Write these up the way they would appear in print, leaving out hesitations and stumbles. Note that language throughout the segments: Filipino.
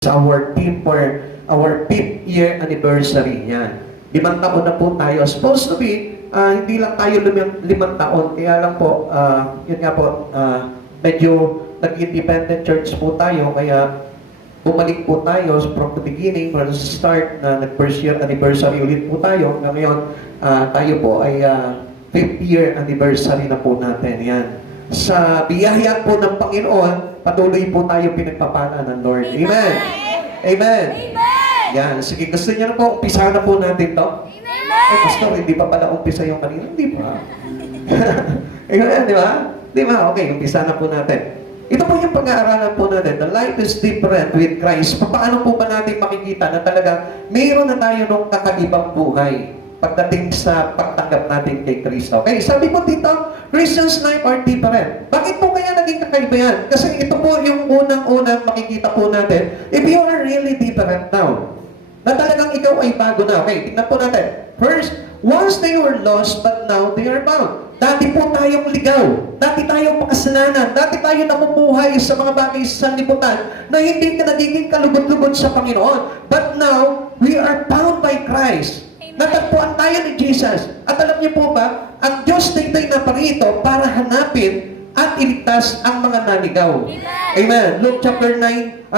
Sa our team for our 5th year anniversary. Yan. 5 taon na po tayo. Supposed to be, hindi lang tayo 5 taon. Kaya lang po, yun nga po, medyo nag-independent church po tayo. Kaya bumalik po tayo from the beginning, from the start, na nag-first year anniversary ulit po tayo. Ngayon, tayo po ay 5th year anniversary na po natin. Yan. Sa biyaya po ng Panginoon, patuloy po tayo pinagpapala ng Lord. Amen. Amen. Amen. Yan. Sige, gusto niyo na po, umpisa na po natin to. Amen. Pastor, hindi pa pala umpisa yung kanina. Hindi pa. Amen, di ba? Di ba? Okay, umpisa na po natin. Ito po yung pag-aaralan po natin. The life is different with Christ. Paano po ba natin makikita na talaga mayroon na tayo ng kakaibang buhay pagdating sa pagtanggap natin kay Kristo? Okay, sabi po dito, Christians' life are different. Bakit po kaya naging kakaiba yan? Kasi ito po yung unang-unang makikita po natin. If you are really different now, na talagang ikaw ay bago na. Okay, tingnan po natin. First, once they were lost, but now they are found. Dati po tayong ligaw. Dati tayong makasalanan. Dati tayo namumuhay sa mga bagay sa sanlibutan na hindi ka nagiging kalugod-lugod sa Panginoon. But now, we are found by Christ. Natagpuan tayo ni Jesus. At alam niyo po ba, ang Diyos dito'y naparito para hanapin at iligtas ang mga naligaw. Amen. Luke chapter 9,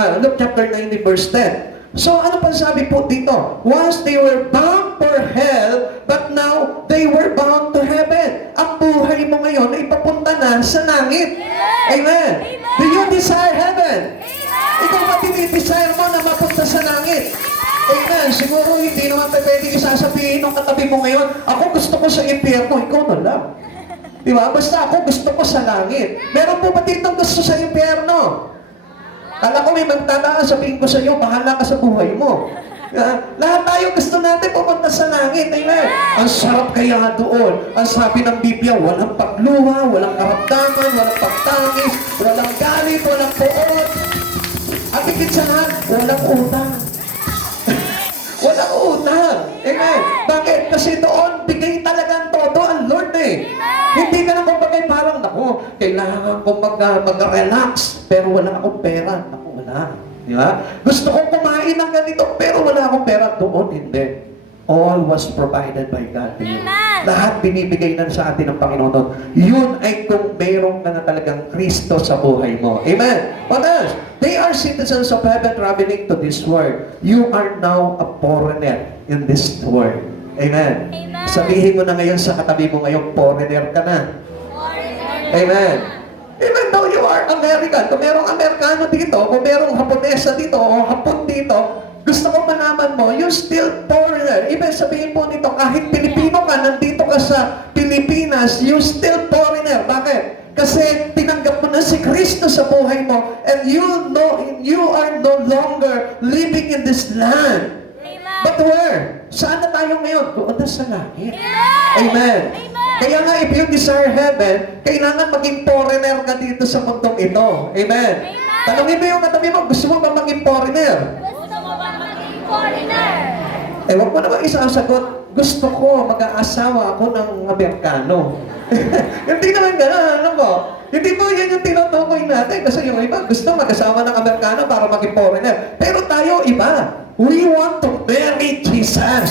verse 10. So, ano pa sabi po dito? Once they were bound for hell, but now they were bound to heaven. Ang buhay mo ngayon ay papunta na sa langit. Amen. Do you desire heaven? Ikaw ba desire mo na mapunta sa langit? Amen. Siguro hindi naman pwede isasabihin ng katabi mo ngayon, ako gusto ko sa impyerno, ikaw na lang. Di ba? Basta ako gusto ko sa langit. Meron po ba dito gusto sa impyerno? Kala ko may magtataan, sabihin ko sa iyo, bahala ka sa buhay mo. Lahat tayo gusto natin pupunta sa langit. Amen. Ang sarap kaya doon. Ang sabi ng Biblia, walang pagluha, walang karamdaman, walang pagtangis, walang galit, walang poot. At higit sa lahat, walang utang. Walang utang. Amen. Bakit? Kasi doon, bigay talagang todo ang Lord eh. Hindi ka na kumbagay parang, naku, kailangan ko mag-relax, pero wala akong pera. Naku, wala. Di ba? Gusto kong kumain ng ganito, pero wala akong pera. Doon, hindi. All was provided by God to you. Lahat binibigay na sa atin ng Panginoon doon. Yun ay kung mayroong ka na talagang Kristo sa buhay mo. Amen. What else? They are citizens of heaven traveling to this world. You are now a foreigner in this world. Amen. Amen. Sabihin mo na ngayon sa katabi mo ngayon, foreigner ka na. Amen. Even though you are American, kung merong Amerikano dito, kung merong Haponesa dito, o Hapon dito, gusto ko malaman mo, you're still foreigner. Ibig sabihin po nito, kahit Pilipino ka, nandito ka sa Pilipinas, you're still foreigner. Bakit? Kasi tinanggap mo na si Kristo sa buhay mo, and you are no longer living in this land. But where? Saan na tayo ngayon? Doon na sa langit. Amen. Kaya nga, if you desire heaven, kailangan maging foreigner ka dito sa mundong ito. Amen. Tanungin mo yung katabi mo, gusto mo ba maging foreigner? Huwag mo naman isa ang sagot, gusto ko mag-aasawa ako ng Amerikano. Hindi naman gano'n, alam mo? Hindi po yan yung tinutukoy natin kasi yung iba gusto mag-asawa ng Amerikano para maging foreigner. Pero tayo iba. We want to marry Jesus.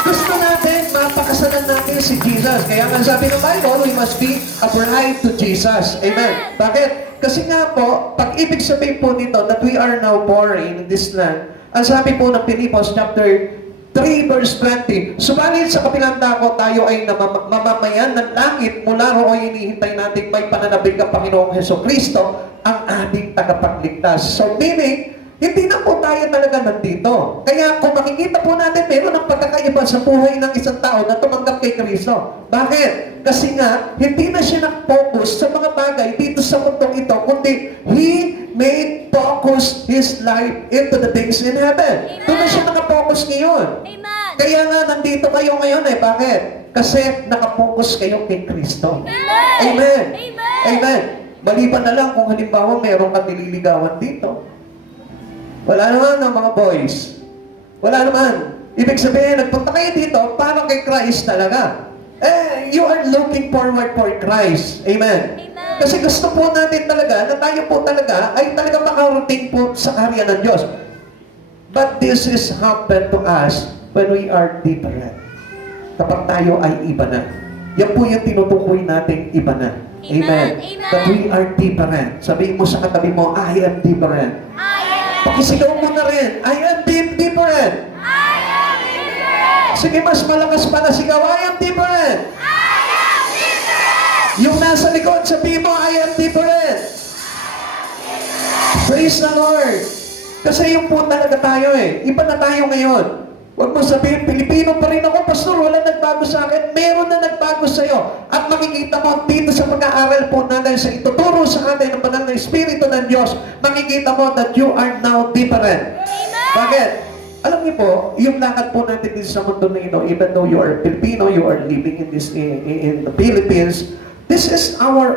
Gusto natin, mapakasalan natin si Jesus. Kaya nga sabi ng Bible, we must be a bride to Jesus. Amen. Bakit? Kasi nga po, pag ibig sabihin po nito that we are now foreign in this land, ang sabi po ng Pilipos chapter 3 verse 20, subalit sa kabilang dako tayo ay mamamayan ng langit, mula roon hinihintay natin may pananabik ang Panginoong Hesukristo, ang ating tagapagligtas. So meaning, hindi na po tayo talaga nandito. Kaya kung makikita po natin, meron ng pagkakaiba sa buhay ng isang tao na tumanggap kay Kristo. Bakit? Kasi nga, hindi na siya nag-focus sa mga bagay dito sa mundong ito, kundi He made focus His life into the things in heaven. Doon na siya nakafocus ngayon. Amen. Kaya nga, nandito kayo ngayon eh. Bakit? Kasi nakafocus kayo kay Kristo. Amen. Amen. Maliban na lang kung halimbawa meron kang nililigawan dito. Wala naman ng mga boys. Wala naman. Ibig sabihin, nagpunta kayo dito para kay Christ talaga. You are looking forward for Christ. Amen. Kasi gusto po natin talaga na tayo po talaga ay talaga makarating po sa karya ng Diyos. But this is happened to us when we are different. Kapag tayo ay iba na. Yan po yung tinutukoy nating iba na. Amen. That we are different. Sabihin mo sa katabi mo, I am different. Pakisigaw mo na rin, I am different. Sige, mas malakas pa na sigaw, I am different. Yung nasa likod, sabihin mo, I am different. Praise the Lord. Kasi yung po talaga tayo eh. Iba na tayo ngayon. Huwag mo sabihin, Pilipino pa rin ako, Pastor, wala nagbago sa akin. Meron na nagbago sa iyo. At makikita mo dito sa pag-aaral po natin, sa ituturo sa atin ng banal na Espiritu ng Diyos, makikita mo that you are now different. Bakit? Alam niyo po, yung lakad po natin dito sa mundo na ito, even though you are Filipino, you are living in the Philippines, this is our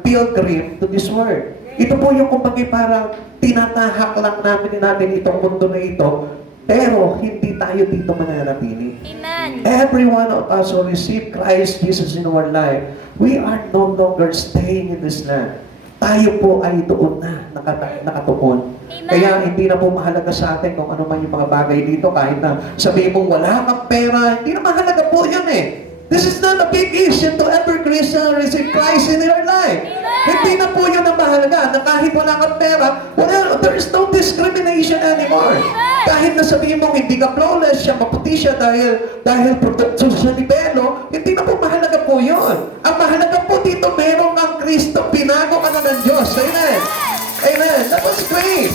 pilgrim to this world. Ito po yung kumbaga parang tinatahak lang natin itong mundo na ito, pero hindi tayo dito mananatili. Amen. Every one of us who receive Christ Jesus in our life, we are no longer staying in this land. Tayo po ay doon na nakatuon. Amen. Kaya hindi na po mahalaga sa atin kung ano man yung mga bagay dito, kahit na sabihin mong wala kang pera, hindi na mahalaga po yun eh. This is not a big issue to every Christian receive Christ in their life. Amen. Hindi na po yun ang mahalaga, na kahit wala kang pera, there is no discrimination anymore. Kahit na sabihin mo, hindi ka flawless, siya maputi siya dahil produkto sa nibelo, hindi na po mahalaga po yun. Ang mahalaga po dito, meron kang Kristo, pinago ka na ng Diyos. Amen. Amen. That was great.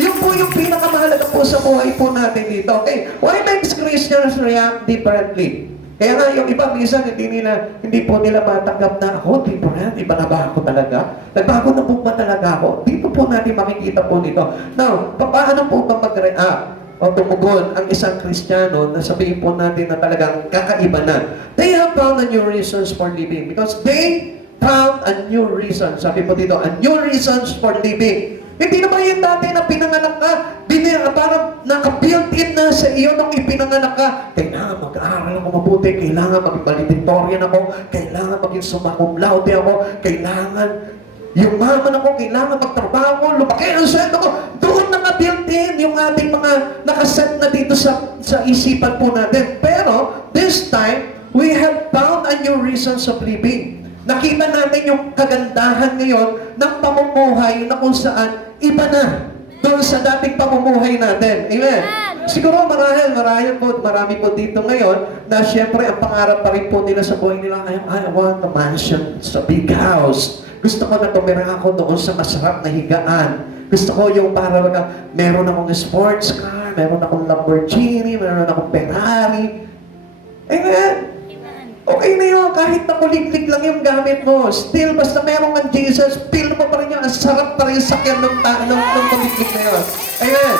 Yun po yung pinakamahalaga po sa buhay po natin dito. Okay, why makes Christians react differently? Kaya nga yung iba minsan hindi po nila matanggap na ako, different, iba na ba ako talaga? Nagbago na po ba talaga ako? Dito po natin makikita po nito. Now, paano po ba mag-react o tumugon ang isang Kristiyano na sabihin po natin na talagang kakaiba na? They have found a new reasons for living because they found a new reason. Sabi po dito, a new reasons for living. Hindi naman yung dati na pinanganak ka, parang naka-built-in na sa iyo nung ipinanganak ka. Kailangan mag-aaral ako mabuti, kailangan maging valedictorian ako, kailangan maging summa cum laude ako, kailangan yumaman ako, kailangan magtrabaho ako, lumaki ang sweldo ko. Doon naka-built-in yung ating mga nakaset na dito sa isipan po natin. Pero, this time, we have found a new reasons of living. Nakita natin yung kagandahan ngayon ng pamumuhay na kung saan iba na doon sa dating pamumuhay natin. Amen. Siguro marami po dito ngayon na siyempre ang pangarap pa rin po nila sa buhay nila ngayon, I want a mansion sa big house. Gusto ko na tumira ako doon sa masarap na higaan. Gusto ko yung para meron akong sports car, meron akong Lamborghini, meron akong Ferrari. Amen. Okay na yun, kahit nakuliklik lang yung gamit mo. Still, basta meron kang Jesus, feel mo pa rin yun. Ang sarap pa rin sakyan ng kuliklik na yun. Amen.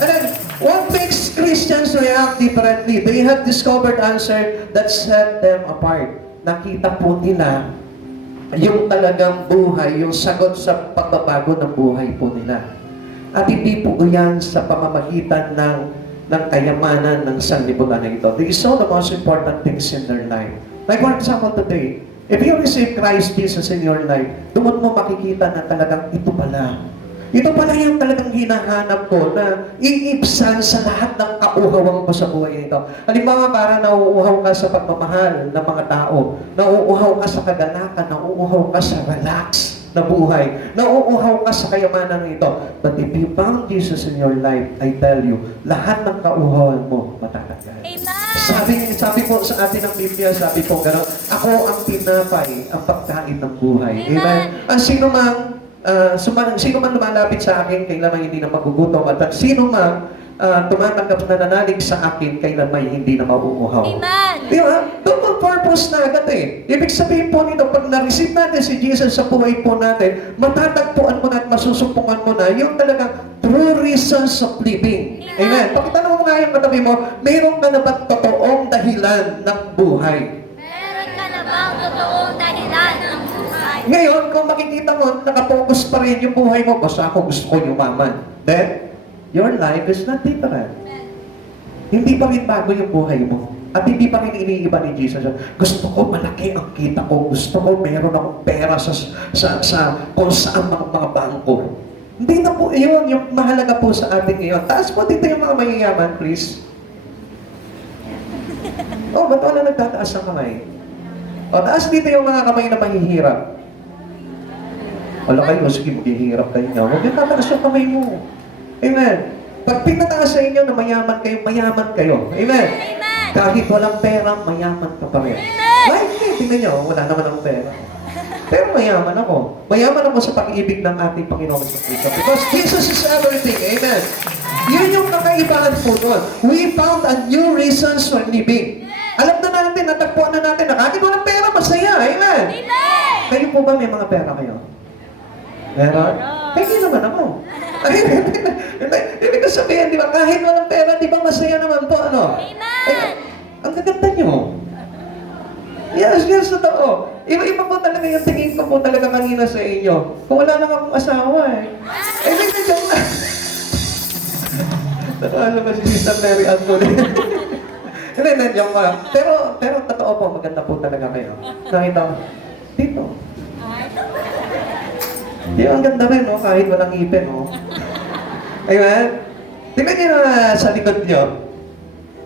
And then, what makes Christians react differently? They have discovered answer that set them apart. Nakita po nila yung talagang buhay, yung sagot sa pagbabago ng buhay po nila. At hindi po yan sa pamamagitan ng kayamanan ng sanlibutan na ito. They saw the most important things in their life. Like for example today, if you receive Christ Jesus in your life, doon mo makikita na talagang ito pala. Ito pala yung talagang hinahanap ko na iibsan sa lahat ng kauhawang ko sa buhay nito. Halimbawa, para nauuhaw ka sa pagmamahal ng mga tao, nauuhaw ka sa kagalakan, nauuhaw ka sa relax na buhay, nauuhaw ka sa kayamanan nito. But if you found Jesus in your life, I tell you, lahat ng kauhawan mo matatanggal. Amen. Sabi po sa atin ng Biblia, sabi po gano'n, ako ang tinapay, ang pagkain ng buhay. Amen. Ang sino man lumalapit sa akin, kailanman hindi na magugutom. At sino man tumatanggap na nanalig sa akin, kailanman hindi na mauuhaw. Amen. Di ba? Double purpose na agad eh. Ibig sabihin po nito, pag na-receive natin si Jesus sa buhay po natin, matatagpuan mo na at masusupungan mo na yung talagang true reasons of living. Amen. Pakitanong mo nga yung katabi mo, mayroon ka na ba totoong dahilan ng buhay? Meron ka na bang totoong dahilan ng buhay? Ngayon, kung makikita mo, nakapokus pa rin yung buhay mo, basta ako gusto ko yumaman. Then, your life is not different. Hindi pa rin bago yung buhay mo. At hindi pa rin iniiba ni Jesus. Gusto ko malaki ang kita ko. Gusto ko meron akong pera sa kung saan mga bangko. Hindi na po yun, yung mahalaga po sa atin ngayon. Taas po dito yung mga mayayaman, please. Oh, ba't wala nagtataas ng kamay? O, taas dito yung mga kamay na mahihirap. Wala kayo, sige, maghihirap kayo nga. Huwag yung tataas yung kamay mo. Amen. Pag pinataas sa inyo na mayaman kayo, mayaman kayo. Amen. Amen. Kahit walang pera, mayaman ka pa rin. Amen. Ay, hindi, tingnan nyo, wala naman akong pera. Pero mayaman ako. Mayaman ako sa pag-ibig ng ating Panginoon sa Kristo. Because Jesus is everything. Amen. Yun yung kakaibahan po doon. We found a new reasons for living. Alam na natin, natagpuan na natin na kahit walang pera, masaya. Amen. Amen. Kayo po ba may mga pera kayo? Meron? Hindi naman ako. Ay, hindi ko sabihin, di ba? Kahit walang pera, di ba masaya naman po, ano? Amen. Ay, ang gaganda nyo. Yes, yes, totoo. Iba-iba po talaga yung tingin ko po talaga kanina sa inyo. Kung wala lang akong asawa eh. Eh, may joke na. Tatawa ba si Sister Mary Anthony? Hindi, joke ka. Pero totoo po, maganda po talaga kayo. Nakita ko, dito. Di ba, ang ganda rin, no? Kahit walang ngipin, no? Amen? Tingnan nyo na sa likod nyo.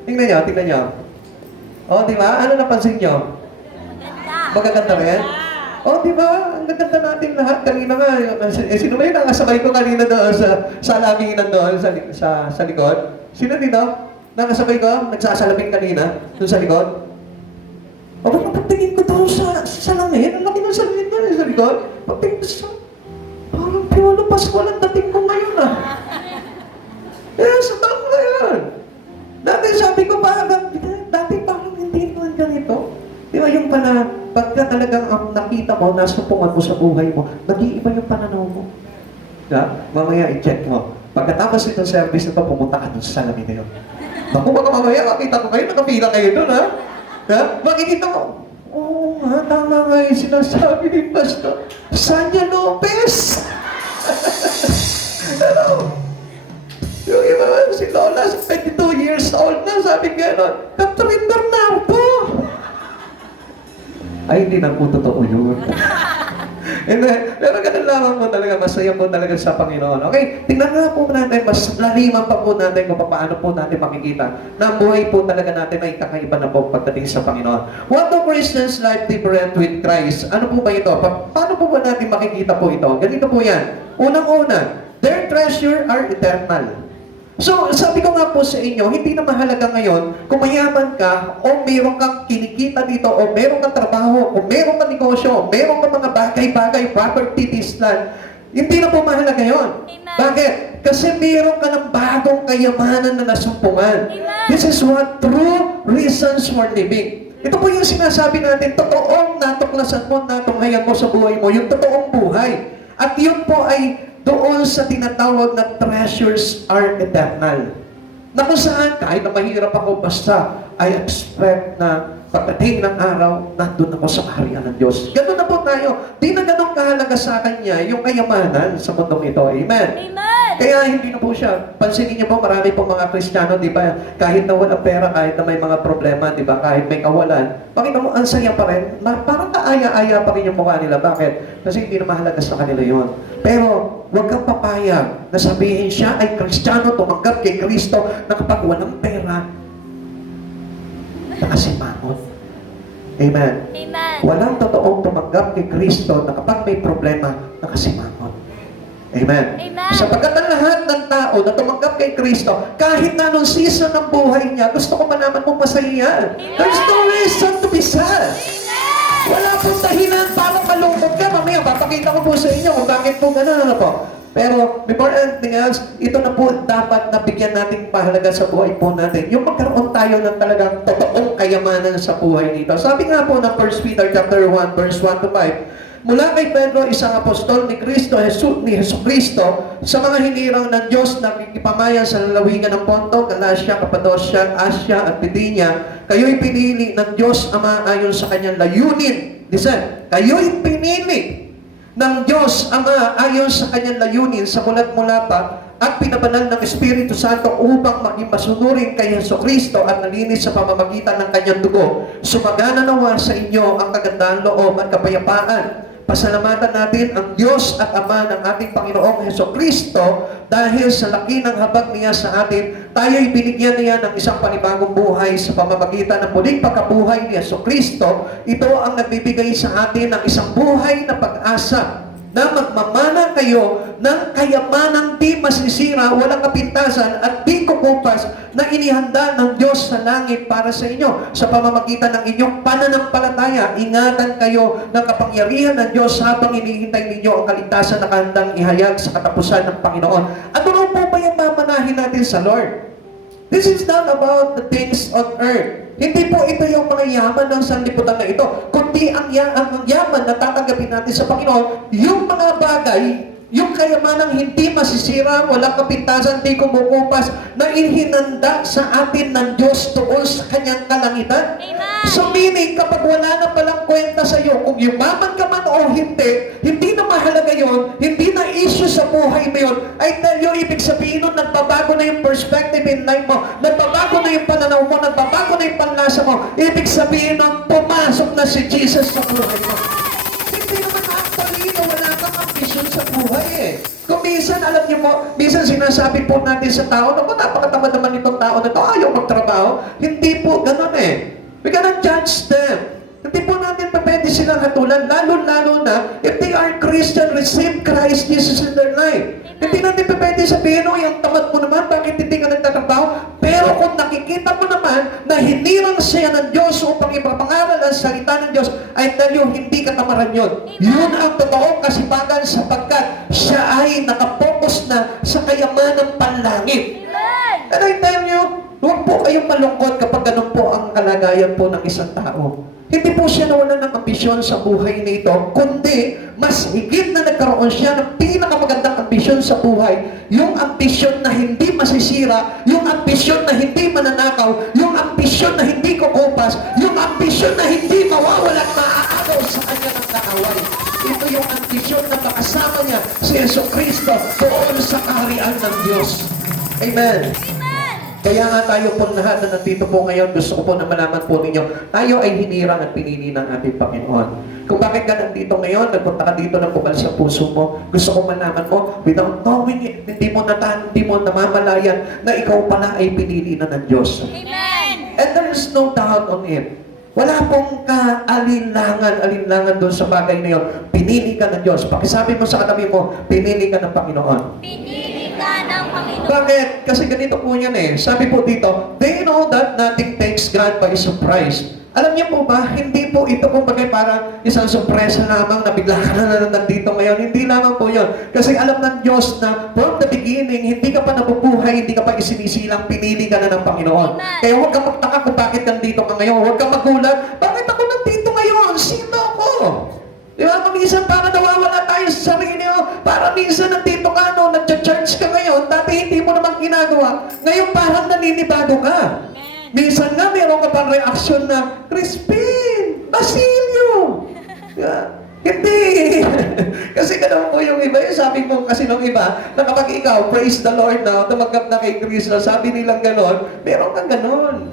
Tingnan nyo. O, di ba? Ano napansin nyo? Magaganda rin? O, di ba? Ang gaganda natin lahat. Kanina nga, sino ba yun? Nakasabay ko kanina doon sa lamingan doon sa likod. Sino dito? Nakasabay ko? Nagsasalamin kanina doon sa likod? O, ba't pagtingin ko doon sa salamin? Ang laki ng salamin doon sa likod. Pagtingin ko sa... Parang Piolo Pascual ang dating ko ngayon ah. Yes, sa taon na yan. Dati sabi ko dati parang hindi naman ganito. Di ba yung pagka talagang nakita mo, nasupungan mo sa buhay mo, nag-iiba yung pananaw mo. Mamaya i-check mo. Pagkatapos itong service na ito, pumunta ka dun sa salamin na yun. Naku, baka mamaya makita ko kayo, nakapila kayo dun ha. Makikita mo, oo nga, tama nga yung sinasabi ni Pastor Sanya Lopez. Hello. Yung iba, si Lola, 22 years old na, sabi gano'n, Catherine Bernardo. Ay, hindi na po totoo yun. Pero ganun lamang po talaga, masaya po talaga sa Panginoon. Okay, tingnan nga po natin, mas laliman pa po natin kung paano po natin makikita na ang buhay po talaga natin ay kakaiba na po pagdating sa Panginoon. What do Christians life different with Christ? Ano po ba ito? Paano po ba natin makikita po ito? Ganito po yan. Unang-una, their treasure are eternal. So, sabi ko nga po sa inyo, hindi na mahalaga ngayon kung mayaman ka o meron kang kinikita dito o meron kang trabaho o meron kang negosyo o meron kang mga bagay-bagay, property, this land. Hindi na po mahalaga yun. Amen. Bakit? Kasi meron ka ng bagong kayamanan na nasumpungan. Amen. This is what true reasons for living. Ito po yung sinasabi natin, totoong natuklasan mo, natunghayan mo sa buhay mo, yung totoong buhay. At yun po ay doon sa tinatawag na treasures are eternal. Na kung saan, kahit na mahirap ako, basta I expect na pagdating ng araw, nandun ako sa kaharian ng Diyos. Ganun na po tayo. Di na ganun kahalaga sa kanya yung kayamanan sa mundong ito. Amen? Amen. Kaya hindi na po siya. Pansinin niyo po, marami pong mga Kristiyano, di ba? Kahit na walang pera, kahit na may mga problema, di ba? Kahit may kawalan, pakita mo, ang saya pa rin. Parang kaaya-aya pa rin yung mukha nila. Bakit? Kasi hindi na mahalaga sa kanila yon. Pero, huwag kang papayag na sabihin siya ay Kristiyano, tumanggap kay Kristo, na kapag walang pera, nakasimangot. Amen. Amen. Walang totoong tumanggap kay Kristo na kapag may problema, nakasimangot. Amen. Amen. Sapagkat ang lahat ng tao na tumanggap kay Kristo, kahit na anong season ng buhay niya, gusto ko malaman mong masaya yan. There's no reason to be sad. Wala pong dahilan para malungkot ka. Mamaya, papakita ko po sa inyo kung bakit po gano'n, ano po. Pero, before anything else, ito na po dapat nabigyan natin pahalaga sa buhay po natin. Yung magkaroon tayo ng talagang totoong kayamanan sa buhay dito. Sabi nga po ng 1 Peter chapter 1, verse 1 to 5, mula kay Pedro, isang apostol ni Jesu Cristo, sa mga hinirang ng Diyos na ipamayan sa lalawigan ng Ponto, Galacia, Cappadocia, Asia at Bithynia, kayo'y pinili ng Diyos Ama ayon sa kanyang layunin. Listen, kayo'y pinili ng Diyos Ama ayon sa kanyang layunin sa mulat-mula pa at pinabanal ng Espiritu Santo upang maging masunurin kay Jesu Cristo at nalinis sa pamamagitan ng kanyang dugo. Sumagana nawa sa inyo ang kagandahang loob at kapayapaan pasalamatan natin ang Diyos at Ama ng ating Panginoong Hesukristo dahil sa laki ng habag niya sa atin, tayo'y binigyan niya ng isang panibagong buhay sa pamamagitan ng muling pagkabuhay ni Hesukristo. Ito ang nagbibigay sa atin ng isang buhay na pag-asa na magmamana kayo ng kayamanang di masisira, walang kapintasan at di kukupas na inihanda ng Diyos sa langit para sa inyo. Sa pamamagitan ng inyong pananampalataya, ingatan kayo ng kapangyarihan ng Diyos habang hinihintay ninyo ang kaligtasan na handang ihayag sa katapusan ng Panginoon. Ano raw po ba yung mamanahin natin sa Lord? This is not about the things on earth. Hindi po ito yung mga yaman ng sanlibutan na ito, kundi ang yaman na tatanggapin natin sa Panginoon, yung mga bagay, yung kayamanang hindi masisira, walang kapintasan, di kumukupas, na ihinanda sa atin ng Diyos tuol sa kanyang kalangitan. Amen. So meaning, kapag wala na palang kwenta sa iyo, kung yumaman ka man o hindi na mahalaga yon, hindi na issue sa buhay mo yun, ay tell ibig sabihin nun, nagbabago na yung perspective in life mo, nagbabago na yung pananaw mo, nagbabago na yung panlasa mo, ibig sabihin nun, pumasok na si Jesus sa buhay mo. Hindi naman actually, wala kang ambisyon sa buhay eh. Kung minsan, alam niyo po, minsan sinasabi po natin sa tao, naku, napakatamad naman itong tao na ito, ayaw magtrabaho. Hindi po, ganun eh. We cannot judge them. Hindi po natin pwede silang hatulan, lalo-lalo na if they are Christian, receive Christ Jesus in their life. Hindi natin pwede sabihin, oh, yung tamad mo naman, bakit hindi ka nagtatrabaho? Pero kung nakikita mo naman na hinirang siya ng Diyos upang ipapangaral ang salita ng Diyos, I tell you, hindi katamaran yun. Yun ang totoong kasipagan sapagkat siya ay nakapokus na sa kayamanang panlangit. And I tell you, huwag po kayong malungkot kapag ganun po ang kalagayan po ng isang tao. Hindi po siya nawalan ng ambisyon sa buhay nito, kundi mas higit na nagkaroon siya ng pinakamagandang ambisyon sa buhay, yung ambisyon na hindi masisira, yung ambisyon na hindi mananakaw, yung ambisyon na hindi kukupas, yung ambisyon na hindi mawawalan maaagaw sa kanya ng kaaway. Ito yung ambisyon na makasama niya si Jesucristo doon sa kaharian ng Diyos. Amen. Kaya nga tayo po lahat na nandito po ngayon, gusto ko po na malaman po ninyo, tayo ay hinirang at pinili ng ating Panginoon. Kung bakit ka nandito ngayon, nagpunta ka dito ng bukal sa puso mo, gusto ko malaman mo, without knowing it, hindi mo namamalayan na ikaw pala ay pinili na ng Diyos. Amen. And there is no doubt on it. Wala pong kaalinlangan doon sa bagay na yun. Pinili ka ng Diyos. Pakisabi mo sa katabi mo, pinili ka ng Panginoon. Pinili ka ng Panginoon. Bakit? Kasi ganito po yan eh. Sabi po dito, they know that nothing takes God by surprise. Alam niyo po ba, hindi po ito kumbaga parang isang sorpresa lamang na bigla ka na nandito ngayon. Hindi lamang po yun. Kasi alam ng Diyos na from the beginning, hindi ka pa nabubuhay, hindi ka pa isinisilang, pinili ka na ng Panginoon. Amen. Kaya huwag kang magtaka kung bakit nandito ka ngayon. Huwag kang magulat, bakit ako nandito ngayon? Sino ako? Di ba? Kung minsan parang nawawala tayo sa sarili mo, parang minsan nandito ka, no, nag-church ka ngayon, dati hindi mo naman ginagawa, ngayon parang naninibado ka. Minsan nga, meron ka pang reaksyon na, Crispin, Basilio. Yeah. Hindi. Kasi ganun po yung iba. Sabi mo kasi nung iba, na kapag ikaw, praise the Lord na, tumaggap na kay Kristo, sabi nilang ganon, meron kang ganon.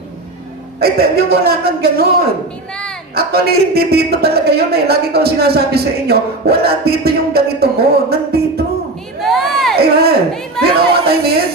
Ay, tell you, wala kang ganon. Amen. Actually, hindi dito talaga yun eh. Lagi kong sinasabi sa inyo, wala dito yung ganito mo. Nandito. Amen. Amen. Amen. You know what I mean?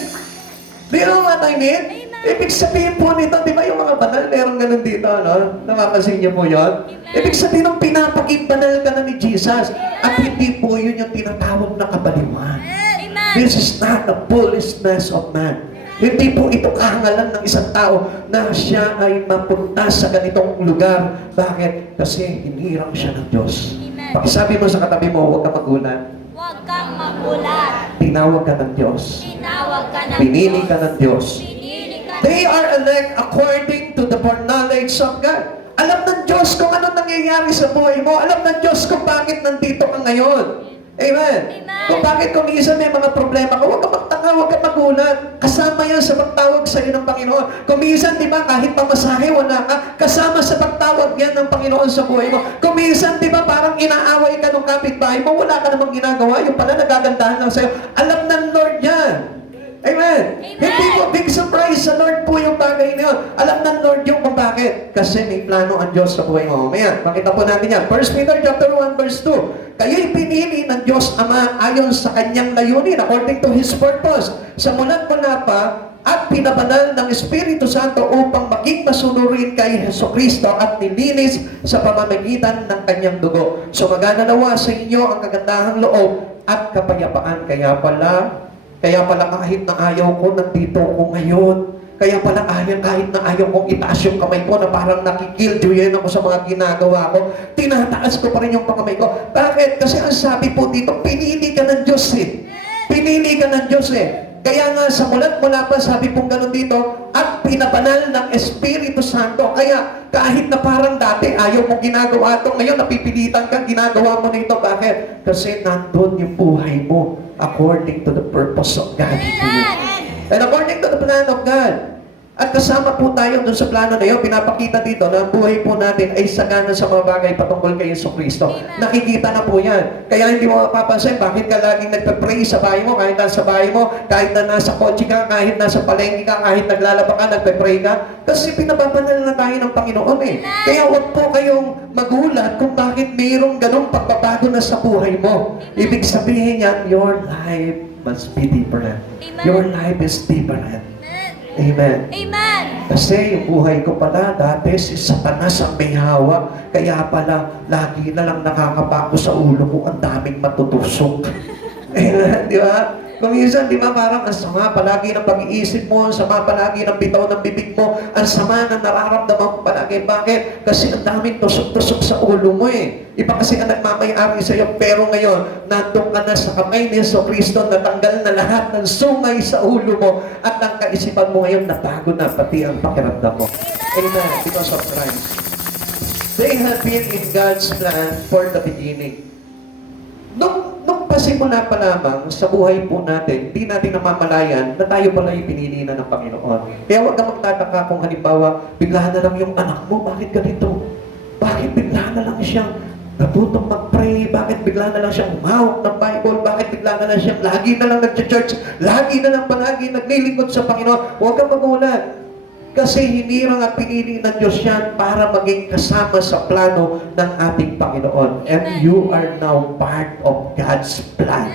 Do you know what I mean? Amen. Ibig sabihin po nito, di ba yung mga banal, meron ganun dito, no? Nakapansin niyo po yun? Amen. Ibig sabihin ng pinapag-banal ka na ni Jesus. At hindi po yun yung tinatawag na kabaliwan. Amen. This is not the foolishness of man. Hindi po ito kahangalan ng isang tao na siya ay mapunta sa ganitong lugar. Bakit? Kasi hinirang siya ng Diyos. Amen. Pakisabi mo sa katabi mo, huwag ka magulat. Huwag kang magulat. Tinawag ka ng Diyos. Tinawag ka ng Pinili Diyos. ka ng Diyos. Pinili ka ng They are elect according to the foreknowledge of God. Alam ng Diyos kung ano nangyayari sa buhay mo. Alam ng Diyos kung bakit nandito ka ngayon. Amen. Amen. Kung bakit kung minsan may mga problema ka, huwag ka magtaka, huwag ka magulat. Kasama yan sa pagtawag sa iyo ng Panginoon. Kung minsan, di ba, kahit pamasahe, wala ka, kasama sa pagtawag yan ng Panginoon sa buhay mo. Kung minsan, di ba, parang inaaway ka ng kapitbahay mo, wala ka namang ginagawa, yung pala nagagandahan lang sa'yo. Alam ng Lord yan. Amen. Amen. Hindi po big surprise sa Lord po yung bagay na yun. yun. Alam ng Lord yung kung bakit. Kasi may plano ang Diyos sa buhay mo. Mamaya, makita po natin yan. 1 Peter chapter 1, verse 2. Kayo'y pinili ng Diyos Ama ayon sa kanyang layunin, according to His purpose. Sa mula't-mula pa, at pinabanal ng Espiritu Santo upang maging masunurin kay Jesucristo at nilinis sa pamamagitan ng kanyang dugo. So magana-nawa sa inyo ang kagandahang loob at kapayapaan. Kaya pala kahit na ayaw ko, nandito ako ngayon. Kaya pala kahit na ayaw kong itaas yung kamay ko na parang nakikilljoyin ako sa mga ginagawa ko, tinataas ko pa rin yung kamay ko. Bakit? Kasi ang sabi po dito, pinili ka ng Diyos eh. Pinili ka ng Diyos eh. Kaya nga sa mula pa, sabi pong ganun dito, at pinabanal ng Espiritu Santo. Kaya kahit na parang dati ayaw mong ginagawa ito, ngayon napipilitan kang ginagawa mo nito. Bakit? Kasi nandun yung buhay mo according to the purpose of God. And according to the plan of God. At kasama po tayo dun sa plano na yun, pinapakita dito na ang buhay po natin ay sagana sa mga bagay patungkol kay Jesucristo. Nakikita na po yan. Kaya hindi mo mapapansin, bakit ka laging nagpe-pray sa bahay mo, kahit nasa bahay mo, kahit na nasa kotse ka, kahit nasa palengke ka, kahit naglalaba ka, nagpe-pray ka. Kasi pinababanal na tayo ng Panginoon eh. Kaya huwag po kayong magulat kung bakit mayroong ganong pagbabago na sa buhay mo. Ibig sabihin yan, your life must be different. Your life is different. Amen. Amen. Kasi yung buhay ko pala, dati si Satanas ang may hawak. Kaya pala, lagi na lang nakakapako sa ulo ko, ang daming matutusok. Amen, di ba? Kung minsan, di ba, parang ang sama palagi ng pag-iisip mo, ang sama palagi ng bitaw ng bibig mo, ang sama ng nararamdaman mo palagi. Bakit? Kasi ang daming tusok-tusok sa ulo mo eh. Iba kasi ang nagmamayari sa'yo, pero ngayon, nandun ka na sa kamay ni Jesucristo, natanggal na lahat ng sungay sa ulo mo, at ang kaisipan mo ngayon, nabago na pati ang pakiramdam mo. Amen. Because of Christ. They had been in God's plan for the beginning. Nung pasimula pa lamang sa buhay po natin, hindi natin namamalayan na tayo pala yung pinili na ng Panginoon. Kaya huwag ka magtataka kung halimbawa, bigla na lang yung anak mo, bakit ganito? Bakit bigla na lang siyang natutong mag-pray? Bakit bigla na lang siyang humawak ng Bible? Bakit bigla na lang siyang lagi na lang nag-church? Lagi na lang palagi naglilingkod sa Panginoon? Huwag kang magulat. Kasi hinirang at pinili ng Diyos yan para maging kasama sa plano ng ating Panginoon. And you are now part of God's plan.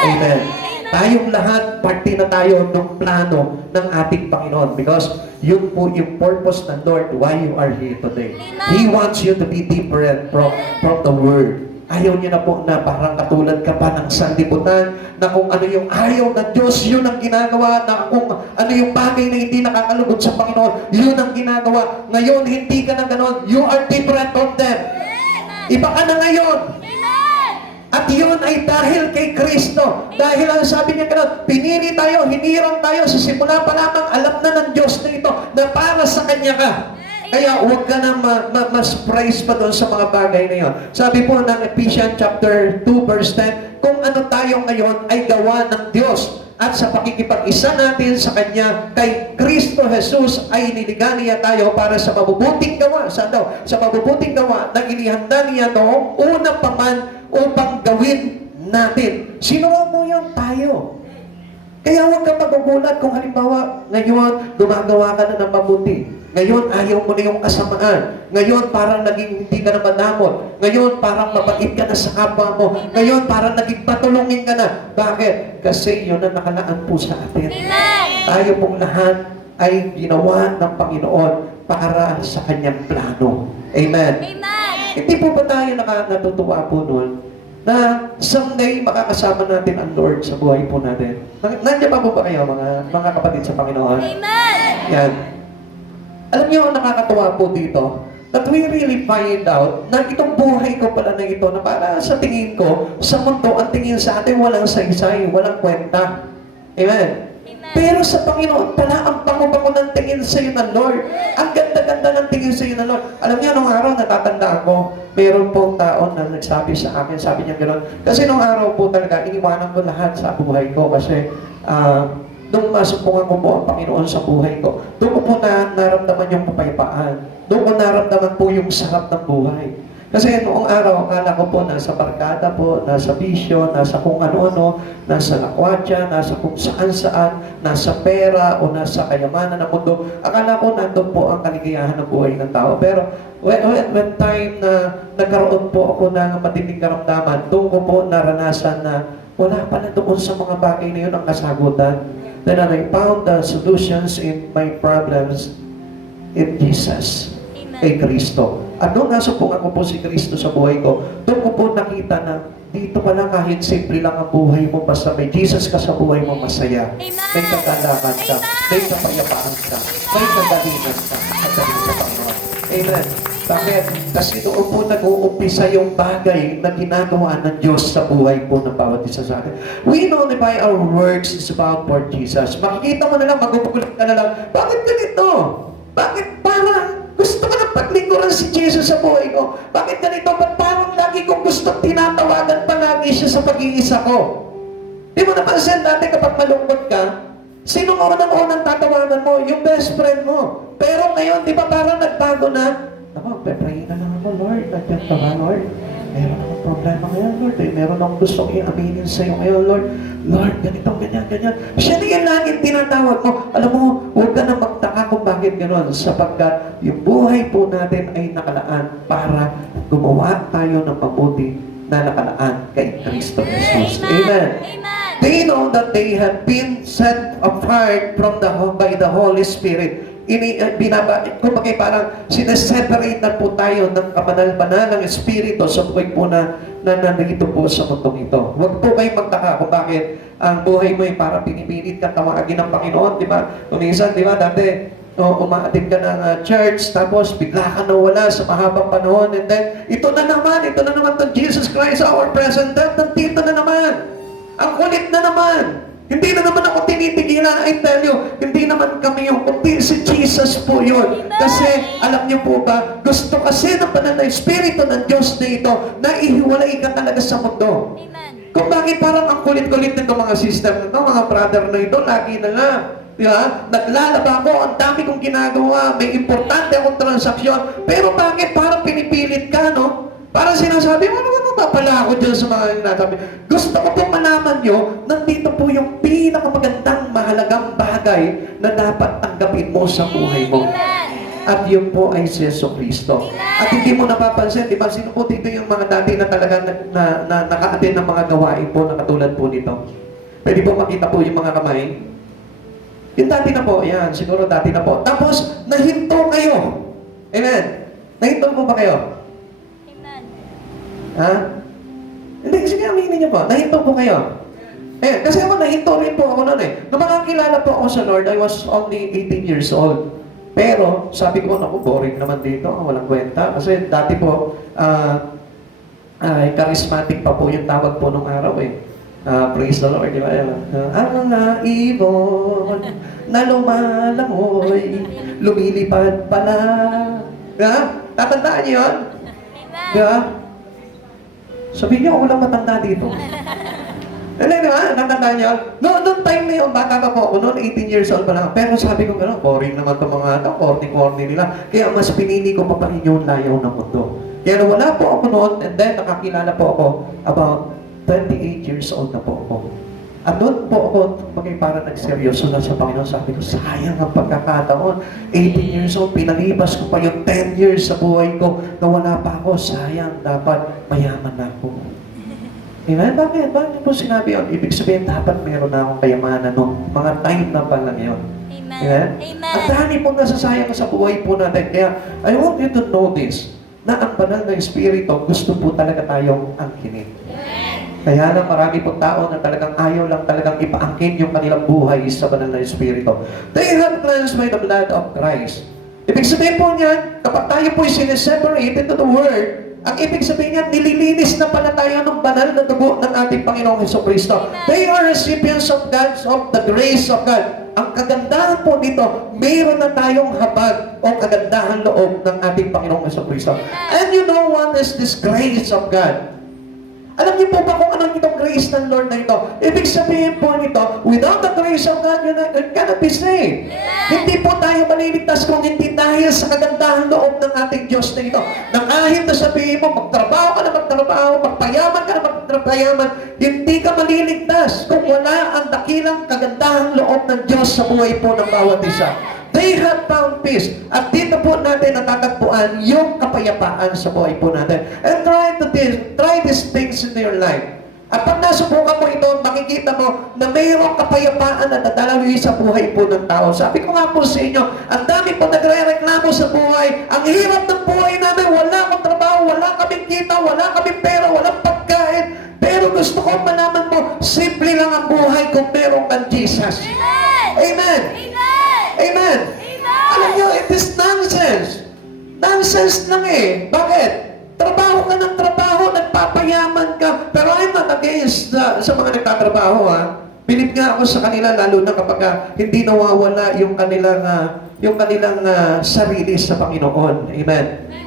Amen. Tayong lahat, parte na tayo ng plano ng ating Panginoon. Because yun po yung purpose ng Lord why you are here today. He wants you to be different from the world. Ayaw niya na po na parang katulad ka pa ng sanlibutan na kung ano yung ayaw ng Diyos, yun ang ginagawa, na kung ano yung bagay na hindi nakakalugod sa Panginoon, yun ang ginagawa. Ngayon, hindi ka na ganon. You are different from them. Iba ka na ngayon. At yun ay dahil kay Kristo. Dahil ang sabi niya ganon, pinili tayo, hinirang tayo, sa simula pa lamang alam na ng Diyos na ito na para sa Kanya ka. Kaya huwag ka na mas-praise pa doon sa mga bagay na yun. Sabi po ng Ephesians chapter 2 verse 10, kung ano tayo ngayon ay gawa ng Diyos at sa pakikipag-isa natin sa Kanya kay Kristo Jesus ay niliganiya tayo para sa mabubuting gawa. Saan daw? Sa mabubuting gawa na inihanda niya noong una pa man upang gawin natin. Sino mo yun? Tayo. Kaya huwag ka magugulat kung halimbawa ngayon gumagawa ka na ng mabuti. Ngayon, ayaw mo na yung kasamaan. Ngayon, parang naging hindi ka na madamot. Ngayon, parang mabait ka na sa kapwa mo. Ngayon, parang naging patulungin ka na. Bakit? Kasi yun ang nakalaan po sa atin. Tayo pong lahat ay ginawa ng Panginoon para sa Kanyang plano. Amen? Hindi po ba tayo natutuwa po nun na someday makakasama natin ang Lord sa buhay po natin? Nandiyan pa po ba kayo, mga kapatid sa Panginoon? Yan. Alam niyo, nakakatuwa po dito, that we really find out na itong buhay ko pala na ito, na para sa tingin ko, sa mundo, ang tingin sa atin, walang saysay, walang kwenta. Amen? Pero sa Panginoon pala, ang bango-bango ng tingin sa iyo ng Lord. Ang ganda-ganda ng tingin sa iyo ng Lord. Alam niyo, nung araw, natatandaan ko, mayroon pong tao na nagsabi sa akin, sabi niya gano'n. Kasi nung araw po talaga, iniwanan ko lahat sa buhay ko kasi nung masumpungan ko po ang Panginoon sa buhay ko, doon ko po naramdaman yung kapayapaan. Doon ko naramdaman po yung sarap ng buhay. Kasi noong araw, akala ko po nasa barkada po, nasa bisyo, nasa kung ano-ano, nasa lakwatsa, nasa kung saan-saan, nasa pera o nasa kayamanan ng mundo. Akala ko nandun po ang kaligayahan ng buhay ng tao. Pero when time na nagkaroon po ako ng matinding karamdaman, doon ko po naranasan na wala pala doon sa mga bagay na yun ang kasagutan. Then I found the solutions in my problems in Jesus, kay Kristo. At doon nasubok ako po si Kristo sa buhay ko, doon ko po nakita na dito pala kahit simple lang ang buhay mo, basta may Jesus ka sa buhay mo, masaya. May kagalakan ka, may kapayapaan ka, may kagalingan ka, kagaling sa Panginoon. Amen. Bakit? Kasi doon po nag-uumpisa yung bagay na ginagawa ng Diyos sa buhay po ng bawat isa sa atin. We know that by our words is about for Jesus. Makikita mo na lang, magugulat ka na lang, bakit ganito? Bakit parang gusto ko na paglingkuran si Jesus sa buhay ko? Bakit ganito? Ba't parang lagi kong gusto tinatawagan palagi siya sa pag-iisa ko? Di mo napansin dati kapag malungkot ka, sino mo unang tatawagan mo? Yung best friend mo. Pero ngayon, di ba parang nagbago na? Ako, pray na lang ako, Lord. Nandiyan ka ba, Lord? Meron akong problema ngayon, Lord. Meron akong gustong i-aminin sa'yo ngayon, Lord. Lord, ganito, ganyan. Siya na yan laging tinatawag mo. Alam mo, huwag ka na magtaka kung bakit gano'n. Sapagkat yung buhay po natin ay nakalaan para gumawa tayo ng mabuti na nakalaan kay Kristo Jesus. Amen. They know that they have been set apart from by the Holy Spirit. Kumbaga parang sineseparate na po tayo ng kabanal-banal ng Espiritu sa buhay po na nandito po sa mundong ito. Huwag po kayong magtaka kung bakit ang buhay mo ay parang pinipilit ka tawagin ng Panginoon, di ba? Kuminsan, di ba, dati, umaatin ka ng church, tapos bigla ka nawala sa mahabang panahon, and then, ito na naman to Jesus Christ, our present help, nandito na naman. Ang kulit na naman. Hindi na naman ako tinitigilan. I tell you, hindi naman kami yung kundi si Jesus po yun. Kasi, alam niyo po ba, gusto kasi ng banal na Espiritu ng Diyos na ito na ihiwalay ka talaga sa mundo. Amen. Kung bakit parang ang kulit-kulit nito mga sister na ito, mga brother na ito, lagi na nga. Di ba? Naglalaba ako, ang dami kong ginagawa, may importante akong transaksyon. Pero bakit parang pinipilit ka, no? Parang sinasabi mo, ano ba pala ako dyan sa mga sinasabi? Gusto ko pong malaman nyo, nandito po yung pinakamagandang mahalagang bagay na dapat tanggapin mo sa buhay mo. At yun po ay si Yeso Cristo. At hindi mo napapansin, di ba? Sino po dito yung mga dati na talagang naka-attend ng mga gawain po na katulad po nito? Pwede po makita po yung mga kamay? Yung dati na po, yan, siguro dati na po. Tapos, nahinto kayo. Amen? Nahinto po ba kayo? Ha? Hindi, sige, aminin niyo po. Nahinto po kayo. Kasi ako, nahinto rin po ako noon Nung makakilala po ako sa Lord, I was only 18 years old. Pero, sabi ko, naku, boring naman dito. Walang kwenta. Kasi dati po, charismatic pa po yung tawag po nung araw praise the Lord, di ba? Ang naibon na lumalangoy, lumilipad pala. Diba? Tatandaan niyo yun? Diba? Sabihin niyo, walang matanda dito. Hindi, di ba? Natandaan niyo? Noong time na yun, bata pa po ako noon, 18 years old pa lang. Pero sabi ko gano'n, boring naman itong mga corny-corny nila. Kaya mas pinili ko pa pa rin yung layaw ng mundo. Kaya wala po ako noon, and then nakakilala po ako, about 28 years old na po ako. At doon po ako, parang nagseryoso na sa Panginoon. Sabi ko, sayang ang pagkakataon. 18 years old, pinalipas ko pa yung 10 years sa buhay ko na wala pa ako. Sayang, dapat mayaman na ako. Amen? Bakit? Bakit po sinabi yun? Ibig sabihin, dapat meron na akong kayamanan no? Mga time na pala ngayon. Amen? Amen? At dahil po nasasayang sa buhay po natin. Kaya, I want you to know this, na ang banal na Espiritu, gusto po talaga tayong angkinin. Kaya lang marami pong tao na talagang ayaw lang talagang ipaangkin yung kanilang buhay sa banal na Espiritu. They have cleansed by the blood of Christ. Ibig sabihin po niyan, kapag tayo po'y sineseparate into the Word, ang ibig sabihin niyan, nililinis na pala tayo ng banal na dugo ng ating Panginoong Jesucristo. They are recipients of the grace of God. Ang kagandahan po dito, mayroon na tayong habag o kagandahan loob ng ating Panginoong Jesucristo. And you know what is this grace of God? Alam niyo po ba kung ano itong grace ng Lord na ito? Ibig sabihin po nito, without the grace of God, you cannot be saved. Hindi po tayo maliligtas kung hindi dahil sa kagandahan loob ng ating Diyos na ito. Na kahit na sabihin mo, magtrabaho ka na magtrabaho, magpayaman ka na magpayaman, hindi ka maliligtas kung wala ang dakilang kagandahan loob ng Diyos sa buhay po ng bawat isa. They have found peace. At dito po natin natatagpuan yung kapayapaan sa buhay po natin. And try these things in your life. At pag nasubukan mo ito, makikita mo na mayroong kapayapaan na dadalawi sa buhay po ng tao. Sabi ko nga po sa inyo, ang dami po nagre-reklamo sa buhay. Ang hirap ng buhay namin, wala akong trabaho, wala kaming kita, wala kaming pera, walang pagkain. Pero gusto ko malaman mo, simple lang ang buhay kung meron kang Jesus. Amen. Amen. Alam nyo, it is nonsense. Nonsense lang eh. Bakit? Trabaho ka ng trabaho, nagpapayaman ka. Pero I'm not against sa mga nagtatrabaho ha. Bilib nga ako sa kanila, lalo na kapag hindi nawawala yung kanilang sarili sa Panginoon. Amen.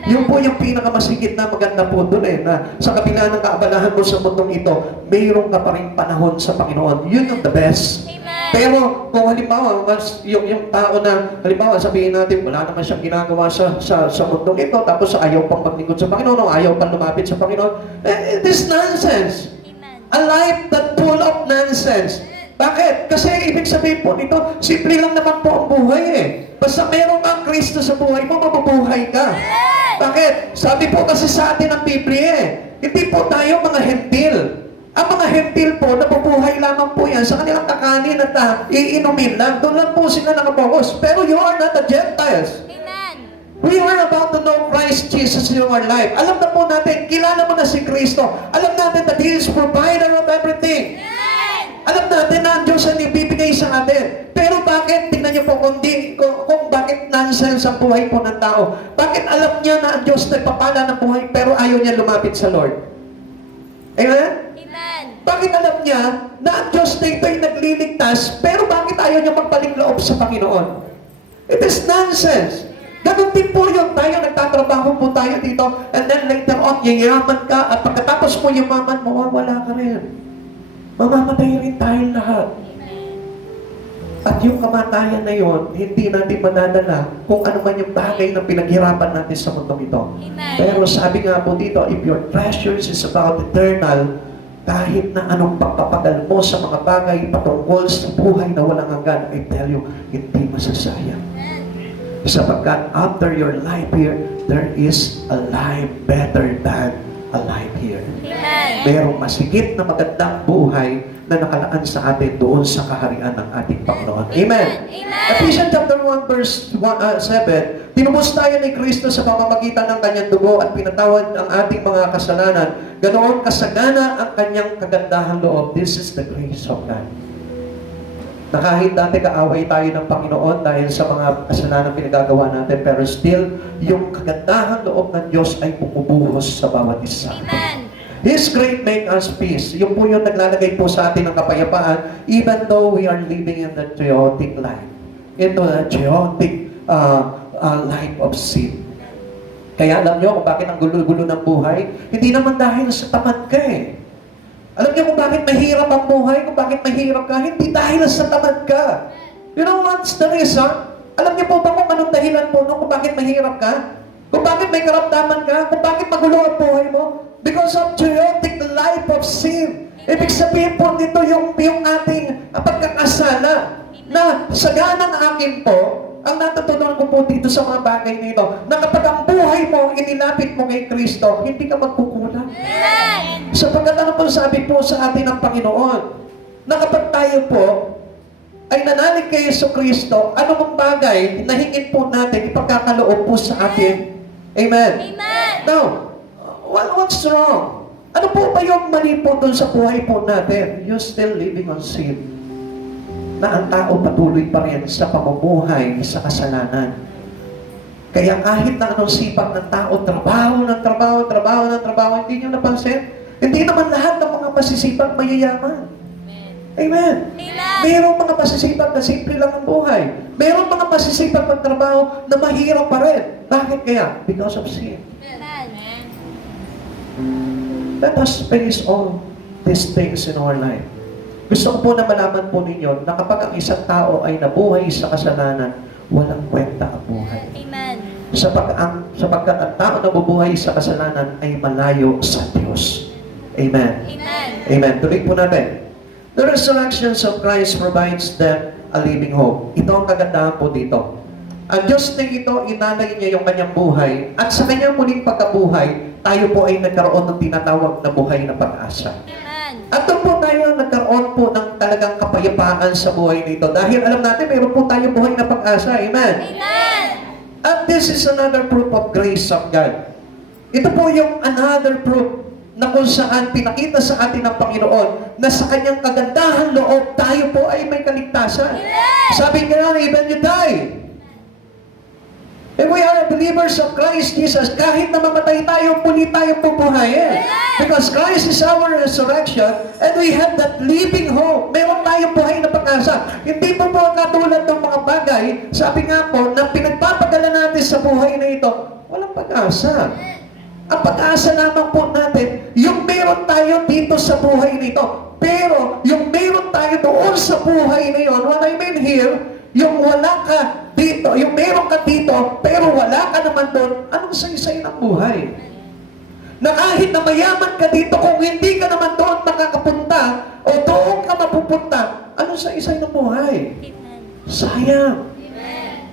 Yung po yung pinakamasigit na maganda po doon eh, na sa kabila ng kaabalahan mo sa mundong ito, mayroon ka pa rin panahon sa Panginoon. Yun ang the best. Pero kung halimbawa, yung tao na, halimbawa sabihin natin, wala naman siyang ginagawa sa mundong ito, tapos ayaw pang maglingkod sa Panginoon, o ayaw pang lumapit sa Panginoon, it is nonsense. A life that full of nonsense. Bakit? Kasi ibig sabihin po nito, simple lang naman po ang buhay eh. Basta meron kang Kristo sa buhay mo, mabubuhay ka. Bakit? Sabi po kasi sa atin ng Biblia eh, hindi po tayo mga hentil. Ang mga hentil po, nabubuhay lamang po yan sa kanilang kakanin at iinumin lang. Doon lang po sila nakapokus. Pero you are not the Gentiles. We are about to know Christ Jesus in our life. Alam na po natin, kilala mo na si Kristo. Alam natin that He is provider of everything. Alam natin na ang Diyos ang ibibigay sa atin. Pero bakit, tingnan niyo po kung bakit nonsense ang buhay po ng tao. Bakit alam niya na ang Diyos nagpapala ng buhay pero ayaw niya lumapit sa Lord? Amen? Bakit alam niya na ang Diyos na ito'y nagliligtas pero bakit ayaw niya magpaling loob sa Panginoon? It is nonsense. Ganun din po yun. Tayo, nagtatrabaho po tayo dito and then later on, yayaman ka at pagkatapos mo yumaman, mawawala ka rin. Mamamatay rin tayo lahat. At yung kamatayan na yon, hindi natin madadala kung ano man yung bagay na pinaghirapan natin sa mundong ito. Pero sabi nga po dito, if your treasures is about eternal, kahit na anong pagpapagal mo sa mga bagay patungkol sa buhay na walang hanggan, I tell you, hindi masasayang. Sapagkat after your life here, there is a life better than a life here. Merong masigit na magandang buhay na nakalaan sa atin doon sa kaharian ng ating Panginoon. Amen. Ephesians chapter 1 verse 7, tinubos tayo ni Kristo sa pamamagitan ng kanyang dugo at pinatawad ang ating mga kasalanan. Ganoon kasagana ang kanyang kagandahan loob. This is the grace of God. Na kahit dati kaaway tayo ng Panginoon dahil sa mga kasalanan pinagagawa natin, pero still, yung kagandahan loob ng Diyos ay bumubuhos sa bawat isa. His great make us peace. Yung po yung naglalagay po sa atin ng kapayapaan, even though we are living in the chaotic life. Into a chaotic life of sin. Kaya alam nyo kung bakit ang gulo-gulo ng buhay? Hindi naman dahil sa tamad ka eh. Alam niyo kung bakit mahirap ang buhay, kung bakit mahirap ka, hindi dahil sa tamad ka. You know what's the reason? Alam niyo po ba kung anong dahilan po kung bakit mahirap ka? Kung bakit may karamdaman ka? Kung bakit magulo ang buhay mo? Because of chaotic life of sin. Ibig sabihin po nito yung ating pagkakasala na saganang akin po, ang natutunan ko po dito sa mga bagay na ito, na kapag ang buhay mo, inilapit mo kay Kristo, hindi ka magkukulang. Sapagkat ano po sabi po sa atin ng Panginoon, na kapag tayo po ay nanalig kay Yesu Kristo, ano mong bagay na hingin po natin, ipagkakaloob po sa atin. Amen. Now, what's wrong? Ano po ba yung mali po dun sa buhay po natin? You're still living on sin. Na ang tao patuloy pa rin sa pamumuhay sa kasalanan. Kaya kahit na anong sipag ng tao, trabaho, hindi nyo napansin? Hindi naman lahat ng mga masisipag mayayaman. Amen. Mayroong mga masisipag na simple lang ang buhay. Mayroong mga masisipag magtrabaho na mahirap pa rin. Bakit kaya? Because of sin. Let us face all these things in our life. Gusto ko po na malaman po ninyo na kapag ang isang tao ay nabuhay sa kasalanan, walang kwenta ang buhay. Amen. Sapagkat ang tao na bubuhay sa kasalanan ay malayo sa Diyos. Amen. Amen. Amen. Tuloy po natin. The resurrection of Christ provides them a living hope. Ito ang kagandahan po dito. Ang Diyos na ito, inalay niya yung kanyang buhay, at sa kanyang muling pagkabuhay, tayo po ay nagkaroon ng tinatawag na buhay na pag-asa. Amen. At doon po tayo nagkaroon po ng talagang kapayapaan sa buhay nito. Dahil alam natin, mayroon po tayo buhay na pag-asa. Amen. Amen. At this is another proof of grace of God. Ito po yung another proof na kung saan pinakita sa atin ng Panginoon na sa kanyang kagandahan loob, tayo po ay may kaligtasan. Amen. Sabi nga, even you die. And we are believers of Christ Jesus. Kahit na mamatay tayo, muli tayo pupuhayin. Because Christ is our resurrection and we have that living hope. Meron tayong buhay na pag-asa. Hindi po po katulad ng mga bagay, sabi nga po, na pinagpapagala natin sa buhay na ito, walang pag-asa. Ang pag-asa lamang po natin, yung meron tayo dito sa buhay nito. Pero, yung meron tayo doon sa buhay na yun, what I mean here, yung wala ka dito, yung meron ka dito, pero wala ka naman doon, anong saysay ng buhay? Na kahit na mayaman ka dito, kung hindi ka naman doon makakapunta, o doon ka mapupunta, anong saysay ng buhay? Amen. Sayang.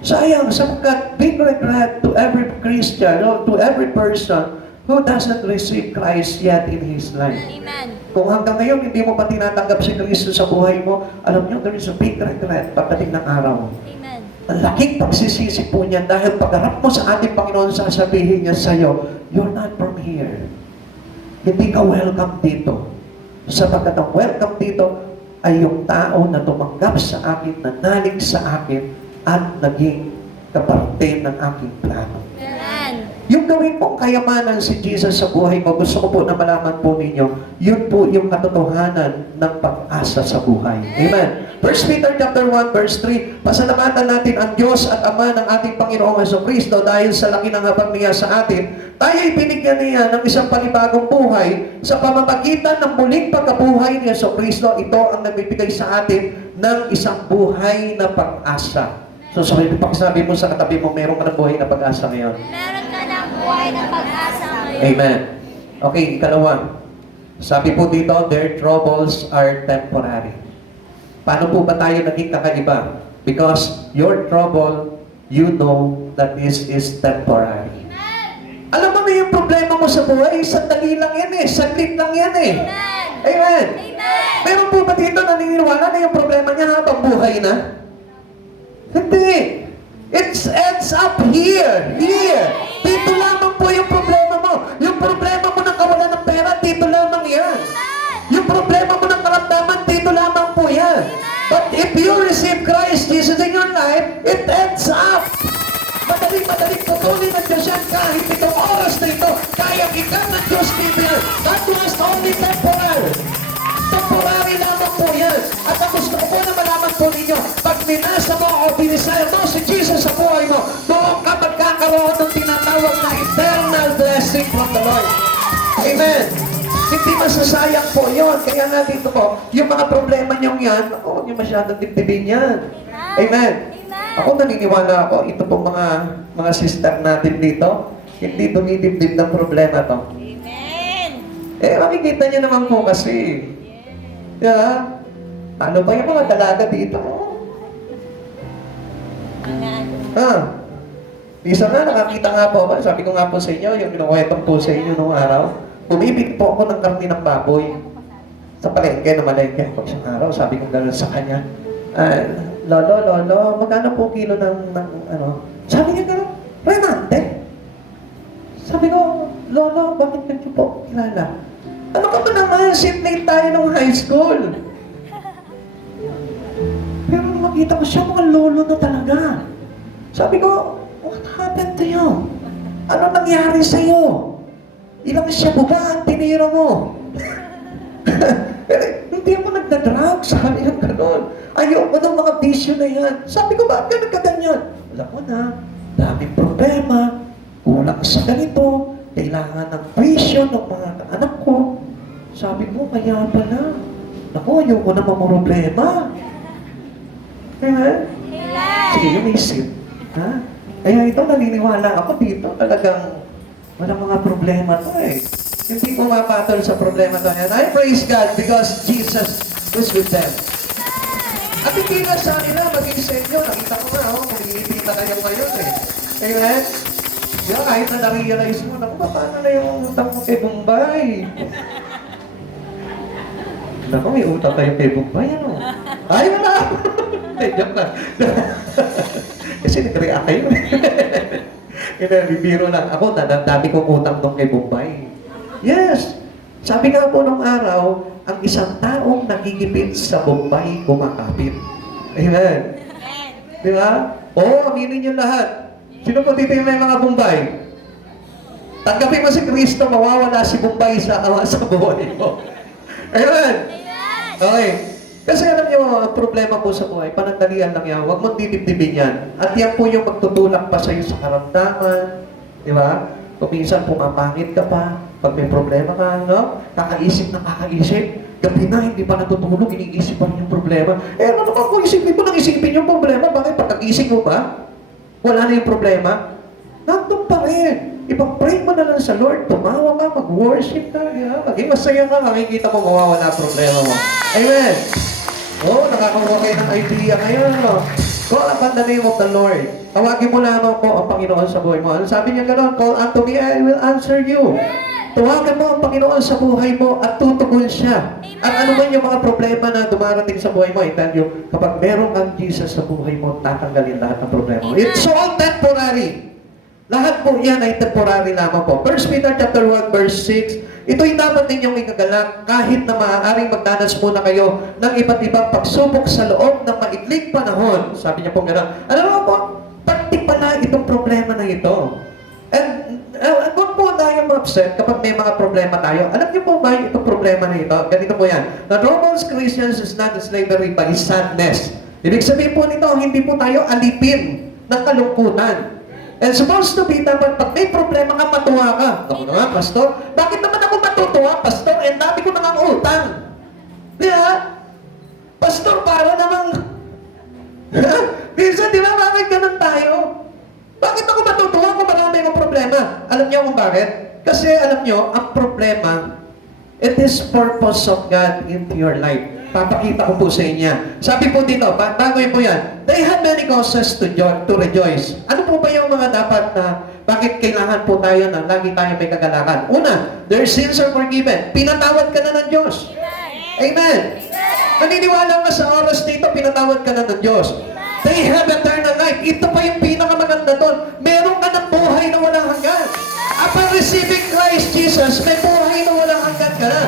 Sayang, sapagkat big regret to every Christian, or to every person who doesn't receive Christ yet in his life. Amen. Kung hanggang ngayon hindi mo pa tinatanggap si Kristo sa buhay mo, alam nyo, there is a big regret pagdating ng araw. Amen. Ang laking pagsisisi po niyan dahil pagharap mo sa ating Panginoon, sasabihin niya sa iyo, you're not from here. Hindi ka welcome dito. Sapagkat ang welcome dito ay yung tao na tumanggap sa akin, nanalig sa akin, at naging kaparte ng aking plano. Amen. Yung gawin pong kayamanan si Jesus sa buhay ko, gusto ko po na malaman po ninyo, yun po yung katotohanan ng pag-asa sa buhay. Amen. 1 Peter chapter 1 verse 3, pasalamatan natin ang Diyos at Ama ng ating Panginoong Jesucristo dahil sa laki ng habag niya sa atin, tayo ay binigyan niya ng isang panibagong buhay sa pamamagitan ng muling pagkabuhay ni Jesucristo. Ito ang nagbibigay sa atin ng isang buhay na pag-asa. So sabi mo sa katabi mo, meron ka ng buhay na pag-asa ngayon. Meron ka ng buhay na pag-asa ngayon. Amen. Okay, ikalawa. Sabi po dito, their troubles are temporary. Paano po ba tayo naging kakaiba? Because your trouble, you know that this is temporary. Amen. Alam mo na yung problema mo sa buhay, sandali lang yan eh, saglit lang yan eh. Amen. Amen. Amen. Meron po ba dito naniniwala na yung problema niya habang buhay na? Hindi. It ends up here. Here. Dito lamang po yung problema mo. Yung problema mo ng kawalan ng pera, dito lamang yan. Yung problema mo ng karamdaman, dito lamang po yan. But if you receive Christ Jesus in your life, it ends up. Madaling patuloy ng Diyos yan kahit itong oras na ito, kaya ikat ng Diyos dito yan. That was only temporary. Temporary lamang po yan. At ang gusto ko po na malaman po ninyo, pag minasa mo o binisaya mo si Jesus sa buhay mo, doon ka magkakaroon ng tinatawag na eternal blessing from the Lord. Amen. Hindi masasayang po yun. Kaya nga dito po, yung mga problema niyong yan, huwag niyo masyadong dibdibin yan. Amen. Ako naniniwala ako, ito po mga sister natin dito, hindi dumidibdib ng problema to. Amen. Makikita niyo naman po kasi. Yeah. Ano ba yung mga dalaga dito? Isa nga, nakakita nga po ako. Sabi ko nga po sa inyo, yung kinukwentong po sa inyo nung araw, bumibig po ako ng karni ng baboy. Sa palengke, na malengke ako isang araw. Sabi ko gano'n sa kanya, Lolo, magkano po kilo ng ano? Sabi niya gano'n, Renante. Sabi ko, Lolo, bakit niyo po kilala? Ano ka ba naman? Simplate tayo ng high school. Pero makita ko siya, mga lolo na talaga. Sabi ko, what happened to you? Ano nangyari sa'yo? Ilang siya buba ang tinira mo? Pero hindi ako nagda-drugs, sabi yung gano'n. Ayoko ng mga bisyo na yan. Sabi ko, bakit ka nagkaganyan? Alam mo na, daming problema, kulang sa ganito, kailangan ng presyo ng mga anak ko. Sabi ko, kaya pala. Naku, ayoko na mamroblema. Kaya, sige, yung isip. Ha? Kaya ito, naniniwala ako dito. Talagang walang mga problema to eh. Hindi pumapatol sa problema to. And I praise God because Jesus was with them. At hindi na sa kanila, maging sa inyo. Nakita ko nga, kumilipit na kayo ngayon eh. Amen? Diba, kahit na na-realize mo, naku, paano na yung utang mo kay Bombay? Naku, may utang kayo kay Bombay, ano? Ay, wala! Ay, joke lang. Kasi nag-react kayo. Kaya bibiro lang. Ako, dami kong utang doon kay Bombay. Yes! Sabi nga po nung araw, ang isang taong nagigipit sa Bombay, kumakapit. Amen. Di ba? Oo, aminin niyo lahat. Sino po dito yung may mga Bombay? Tanggapin mo si Kristo, mawawala si Bombay sa buhay mo. Amen. Okay. Kasi alam niyo, ang problema po sa buhay, panandalian lang yan. Huwag mong didibdibin yan. At yan po yung magtutulak pa sa'yo sa karamdaman. Di ba? Kung minsan pumapangit ka pa, pag may problema ka, no? Kakaisip na kakaisip. Gabi na, hindi pa natutulog, iniisip pa yung problema. Eh, ano naman kung isipin mo nang isipin yung problema? Bakit pagkagising mo ba? Wala na yung problema? Nandun pa rin. Ipag-pray mo na lang sa Lord. Tumawa ka, mag-worship ka. Yeah. Maging masaya ka, makikita mo mawawala ang problema mo. Amen. Oh, nakakakuha kayo ng idea ngayon. No? Call upon the name of the Lord. Tawagin mo lamang po ang Panginoon sa buhay mo. Ano sabi niya gano'n? Call unto me, I will answer you. Tawagan mo ang Panginoon sa buhay mo at tutugon siya. At ano man yung mga problema na dumarating sa buhay mo, I tell you, kapag meron kang Jesus sa buhay mo, tatanggalin lahat ng problema mo. It's all temporary. Lahat po yan ay temporary lamang po. 1 Peter chapter 1 verse 6, ito'y dapat ninyong ikagalak kahit na maaaring magdanas muna kayo ng iba't ibang pagsubok sa loob ng maikling panahon. Sabi niya po gano'n. Alam mo po, pati pala itong problema na ito. And huwag po tayong upset kapag may mga problema tayo. Alam niyo po ba itong problema na ito? Ganito po yan. The Romans Christians is not slavery by sadness. Ibig sabihin po nito, hindi po tayo alipin ng kalungkutan. And supposed to be, dapat pag may problema ka, matuwa ka. Ako naman, pastor, bakit naman ako matutuwa, pastor? Eh, dami ko namang utang. Di ba? Pastor, para namang... Minsan, di ba, bakit ganun tayo? Bakit ako matutuwa kung marami akong problema? Alam niyo kung bakit? Kasi alam niyo, ang problema, it is purpose of God into your life. Papakita ko po sa inyo. Sabi po dito, bago yun po yan, they had many causes to rejoice. Ano po ba yung mga dapat na, bakit kailangan po tayo na lagi tayo may kagalakan? Una, their sins are forgiven. Pinatawad ka na ng Diyos. Amen. Naniniwala ka sa oras dito, pinatawad ka na ng Diyos. They have eternal life. Ito pa yung pinakamaganda doon. Meron ka ng buhay na walang hanggan. Upon receiving Christ Jesus, may buhay na walang hanggan ka na.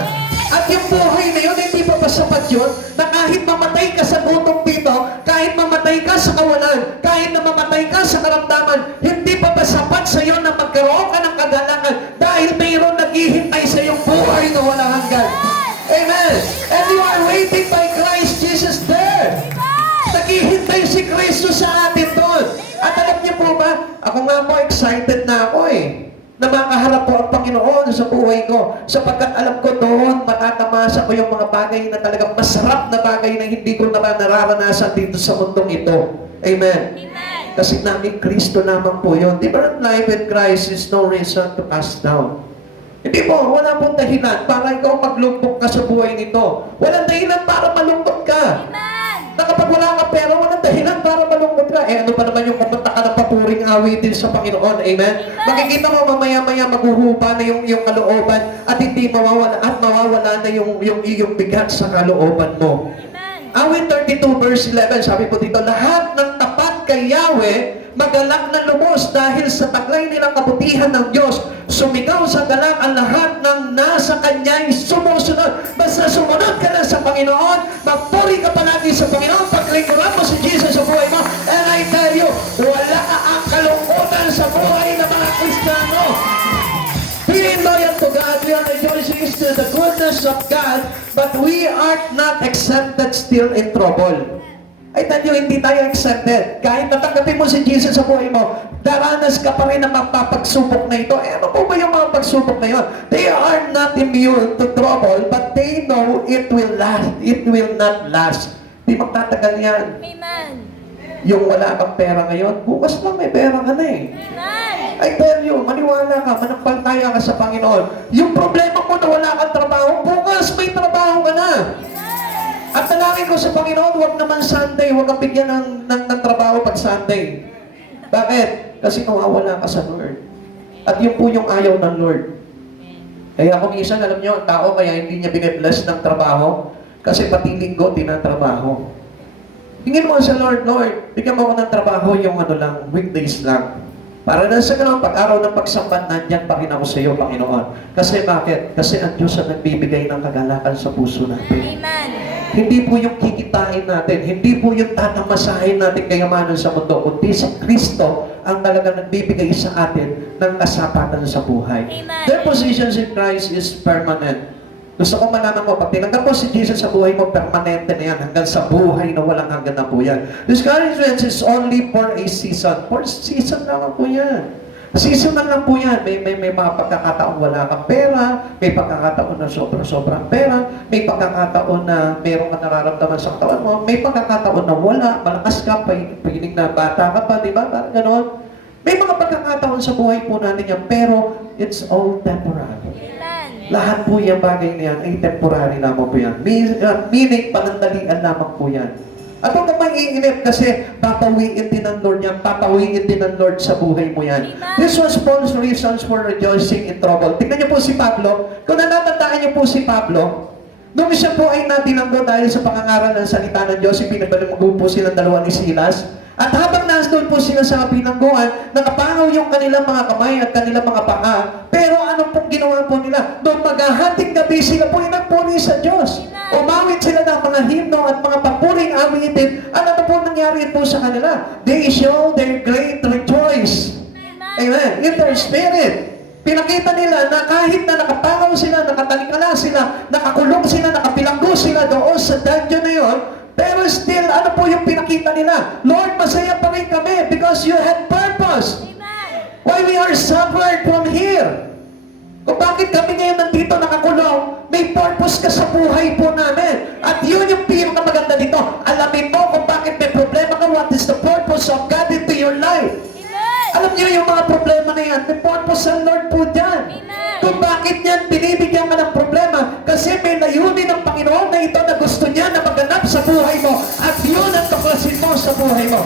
At yung buhay na yun, hindi pa ba sapat yun? Na kahit mamatay ka sa gutom dito, kahit mamatay ka sa kawalan, kahit na mamatay ka sa karamdaman, hindi pa ba sapat sa iyo na magkaroon ka ng kagalakan dahil mayroon naghihintay sa iyong buhay na walang hanggan. Amen! And you are waiting by Christ Jesus there. Naghihintay si Kristo sa atin doon. At alam niyo po ba, ako nga po excited na ako eh. Na makaharap po ang Panginoon sa buhay ko. Sapagkat alam ko doon, matatamasa ko yung mga bagay na talagang masarap na bagay na hindi ko naman nararanasan dito sa mundong ito. Amen. Kasi namin Kristo lamang po yun. Different life with Christ is no reason to cast down. Hindi po, wala pong dahilan para ikaw maglungkot ka sa buhay nito. Walang dahilan para malungkot ka. Na kapag wala ka pera, walang dahilan para malungkot ka. Eh ano pa naman yung pumunta ka ng papuring awitin sa Panginoon, amen? Makikita mo mamaya-maya maghuhupa na yung kalooban at hindi mawawala na yung iyong bigat sa kalooban mo. Awit 32 verse 11, sabi po dito, lahat ng tapat kay Yahweh, magalak na lubos dahil sa taglay nilang kabutihan ng Diyos. Sumigaw sa galak ang lahat ng nasa Kanya'y sumusunod. Basta sumunod ka na sa Panginoon, magpuri ka palagi sa Panginoon, paglingkuran mo si Jesus sa buhay mo, and I tell you, wala ang kalungkutan sa buhay ng mga Kristiyano. Being loyal to God, we are rejoicing to the goodness of God, but we are not accepted still in trouble. I tell you, hindi tayo accepted. Kahit natanggapin mo si Jesus sa buhay mo, daranas ka pa rin ng mapapagsubok na ito. Eh, ano po ba yung mga pagsubok na yun? They are not immune to trouble, but they know it will last. It will not last. Di magtatagal yan. Amen. Yung wala kang pera ngayon, bukas lang may pera ka na eh. Amen. I tell you, maniwala ka, manampalataya ka sa Panginoon. Yung problema mo na wala kang trabaho, bukas may trabaho ka na. At talangin ko sa Panginoon, huwag naman Sunday, huwag kang bigyan ng trabaho pag Sunday. Bakit? Kasi nawawala ka sa Lord. At yun po yung ayaw ng Lord. Kaya kung minsan, alam nyo, ang tao kaya hindi niya binibless ng trabaho, kasi pati linggo, tinatrabaho. Hingin mo sa Lord, Lord, bigyan mo ako ng trabaho yung weekdays lang. Para na sa ganun, pag-araw ng pagsambat, nandyan pa rin ako sa iyo, Panginoon. Kasi bakit? Kasi ang Diyos ang nagbibigay ng kagalakan sa puso natin. Amen. Hindi po yung kikitain natin, hindi po yung tatamasahin natin kayamanan sa mundo, kundi si Kristo ang talaga nagbibigay sa atin ng kasapatan sa buhay. Amen. Their position in Christ is permanent. Gusto ko malaman mo, pag tinanggap mo si Jesus sa buhay mo, permanente na yan, hanggang sa buhay na walang hanggan na po yan. Discouragement is only for a season. For season lang po yan. Season lang po yan. May mga pagkakataon wala kang pera, may pagkakataon na sobrang pera, may pagkakataon na mayroong ka nararamdaman sa katawan mo, may pagkakataon na wala, malakas ka, piling na bata ka pa, di ba? Parang gano'n. May mga pagkakataon sa buhay po natin yan, pero it's all temporary. Lahat po yung bagay na yan ay temporary lamang po yan. Meaning, panandalian lamang po yan. At huwag kang maiinip kasi papawiin din ng Lord yan, papawiin din ng Lord sa buhay mo yan. This was Paul's reasons for rejoicing in trouble. Tignan niyo po si Pablo. Kung natatandaan niyo po si Pablo, nung siya po ay natinanggo dahil sa pangangaral ng salita ng Diyos, pinagbalimagod po silang dalawa ni Silas. At habang nandun po sila sa pinangguan, nakapangaw yung kanilang mga kamay at kanilang mga paa. Pero ano pong ginawa po nila? Noong maghahating gabi, sila po ay nagpuri sa Diyos. Umawit sila ng mga himno at mga papuring awitin. Ano po nangyari po sa kanila? They show their great rejoice. Amen. In their spirit. Pinakita nila na kahit na nakapangaw sila, nakatalikala sila, nakakulong sila, nakapilanggo sila doon sa dungeon na yun, pero still, ano po yung pinakita nila? Lord, masaya pa rin kami because you had purpose. Amen. Why we are suffered from here? Kung bakit kami ngayon nandito nakakulong, may purpose ka sa buhay po namin. At yun yung pinakamaganda dito. Alamin mo kung bakit may problema ka, what is the purpose of God into your life. Alam niyo yung mga problema na yan, may purpose ang Lord po dyan. Kung bakit yan, binibigyan ka ng problema, kasi may layunin ng Panginoon na ito na gusto niya na maganap sa buhay mo, at yun ang tuklasin mo sa buhay mo.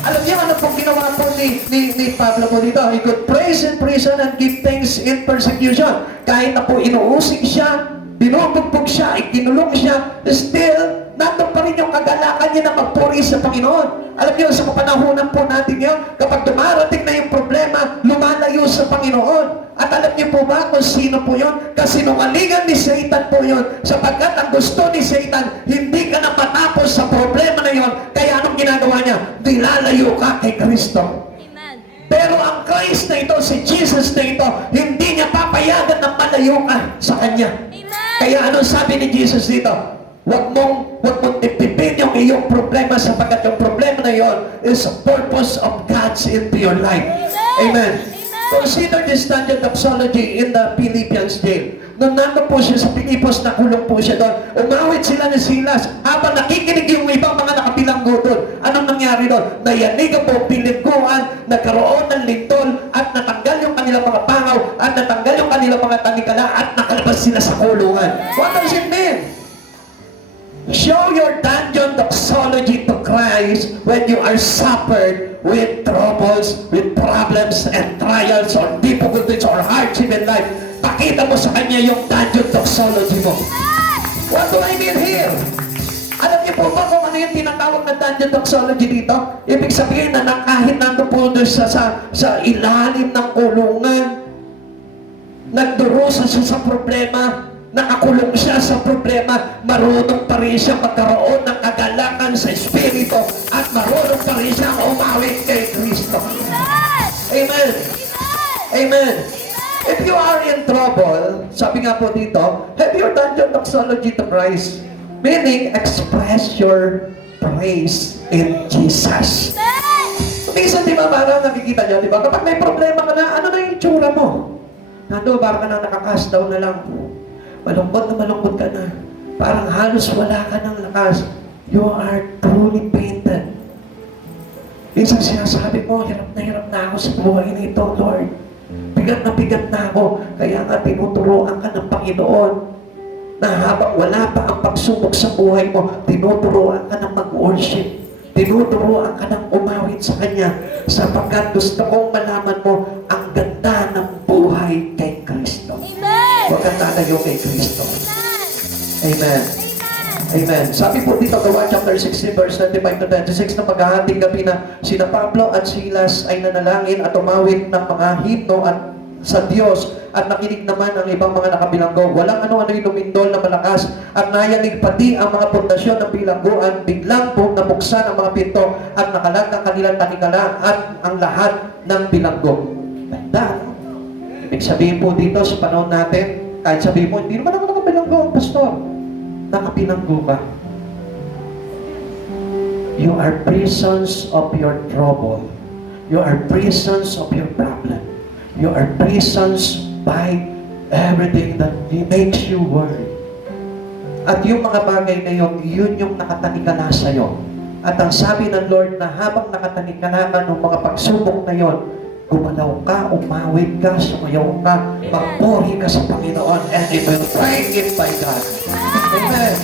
Alam niyo ano pong ginawa po ni Pablo po dito? He could praise in prison and give thanks in persecution. Kahit na po inuusig siya, binubugbog siya, ikinulong siya, still, nandun pa rin yung kagalakan niya na magpuri sa Panginoon. Alam niyo, sa kapanahunan po natin ngayon, kapag dumarating na yung problema, lumalayo sa Panginoon. At alam niyo po ba kung sino po yun? Kasinungalingan ni Satan po yun. Sapagkat ang gusto ni Satan, hindi ka na matapos sa problema na yun. Kaya anong ginagawa niya? Dilalayo ka kay Kristo. Pero ang Christ na ito, si Jesus na ito, hindi niya papayagan na malayo ka sa Kanya. Kaya anong sabi ni Jesus dito? Huwag mong tipipin yung iyong problema sapagkat yung problema na yon is a purpose of God's into your life. Amen. Consider this standard doxology in the Philippians jail. Nung nandun po siya sa Pilipos, nakulong po siya doon. Umawit sila ni Silas habang nakikinig yung ibang mga nakabilanggo doon. Anong nangyari doon? Nayanigan po, pilingguan, nagkaroon ng lintol, at natanggal yung kanilang mga pangaw, at natanggal yung kanilang mga tanikala, at nakalabas sila sa kulungan. What does it mean? Show your dungeon doxology to Christ when you are suffered with troubles, with problems and trials or difficulties or hardship in life. Pakita mo sa Kanya yung dungeon doxology mo. What do I mean here? Alam niyo po ba kung ano yung tinatawag na dungeon doxology dito? Ibig sabihin na kahit nandun po doon sa ilalim ng kulungan, nagdurusa siya sa problema, nakakulong siya sa problema, marunong pa rin siya magkaroon ng kagalakan sa Espiritu at marunong pa rin siya umawit kay Kristo. Amen. Amen. If you are in trouble, sabi nga po dito, have your dungeon doxology to Christ. Meaning, express your praise in Jesus. Minsan, di ba, parang nakikita niyo, di ba? Kapag may problema ka na, ano na yung itsura mo? Nando, parang ka na nakakas down na lang. Malungkot ka na. Parang halos wala ka ng lakas. You are truly painted. Minsan sinasabi mo, hirap na ako sa buhay nito, Lord. Bigat na ako. Kaya nga tinuturoan ka ng Panginoon na habang wala pa ang pagsubok sa buhay mo, tinuturoan ka ng mag-worship. Tinuturoan ka ng umawit sa Kanya sapagkat gusto kong malaman mo ang ganda ng buhay kay Kristo. Amen! Huwag kang tatayo kay Kristo. Amen! Amen. Amen. Sabi po dito, Gawa chapter 16, verse 25 to 26, na paghahating gabi na sina Pablo at Silas ay nanalangin at umawit ng mga himno at sa Diyos at nakinig naman ang ibang mga nakabilanggo. Walang ano-ano yung lumindol na malakas at nayanig pati ang mga pundasyon ng bilangguan. Biglang po nabuksan ang mga pinto at nakalag ang kanilang tanikala at ang lahat ng bilanggo. Ganda. Ibig sabihin po dito sa panahon natin, kahit sabihin mo, hindi naman ako nakabilanggo, pastor. Nakapilanggo ka. You are prisons of your trouble. You are prisons of your problem. You are prisons by everything that makes you worry. At yung mga bagay na yun yung nakatanikala sa'yo. At ang sabi ng Lord na habang nakatanikala ka ng mga pagsubok na yon, gumalaw ka, umawit ka, sumayaw ka, magpuri ka sa Panginoon, and it will bring it by God. Amen.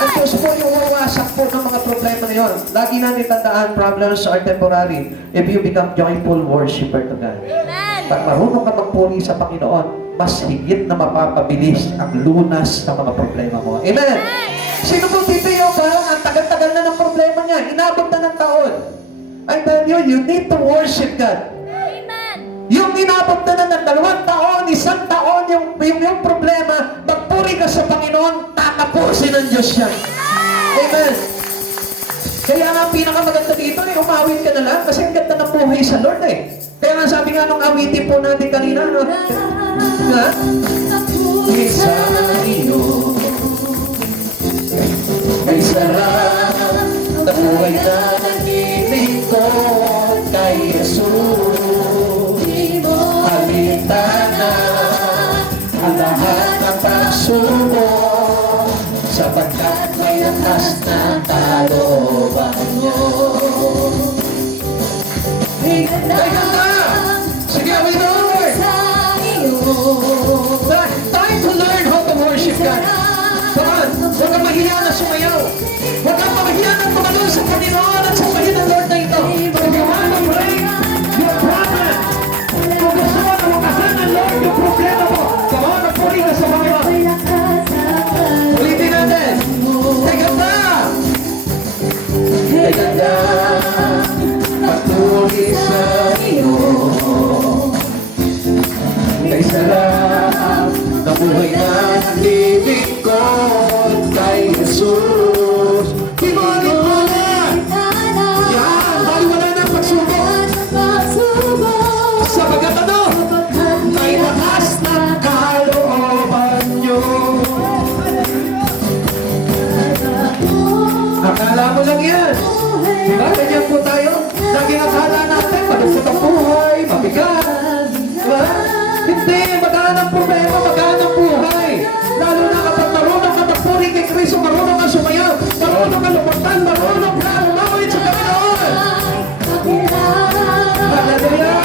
Ang Diyos po yung wawasak po ng mga problema na yun. Lagi natin tandaan, problems are temporary if you become joyful worshiper to God. Amen! Pag marunong ka magpuri sa Panginoon, mas higit na mapapabilis ang lunas ng mga problema mo. Amen! Sino po dito yung parang ang tagal-tagal na ng problema niya, inabot na ng taon. I tell you, you need to worship God. Amen! Yung inabot na ng 2 taon, 1 taon, yung problema, magpuri ka sa Panginoon, tatapusin ng Diyos yan. Amen! Kaya nga ang pinakamaganda dito, umawit ka na lang kasi ang ganda ng buhay sa Lord eh. Kaya nga sabi nga nung awitin po natin kanina, no? Ha? Isa iyo, may sarap na buhay na nagilingkod kay Jesus. Halintana ang lahat ng pagsubok sapagkat may lakas na kalooban niyo. Hey, ganda! Sige, away na, Lord! Time to learn how to worship God. Come on, huwag kang mahiya na sumayaw. Huwag kang mahiya na tumalon sa Panginoon at sabahin ng Lord na ito. If you want to break your problem, kung gusto mo na wakasan ng Lord yung problema mo, come on, magpuri ka sa Panginoon. Ulitin natin. Hey, ganda! Hey, ganda! Patuloy sa iyo. Kay sarap na buhay na naglilingkod kay Jesus. Pinuli mo na! Yan! Baliwala na ang pagsubok. Sabagat ano? May lakas ng kalooban niyo. Akala mo lang yan. Diba? Ganyan po tayo. Laging akala natin, malungkot ang buhay, mabigat. Diba? Hindi, magaan ang problema, magaan ang buhay. Lalo na kapag marunong ka magpuri kay Kristo, marunong ka sumayaw, marunong ka lumutang, marunong ka umawit sa Panginoon. Hallelujah!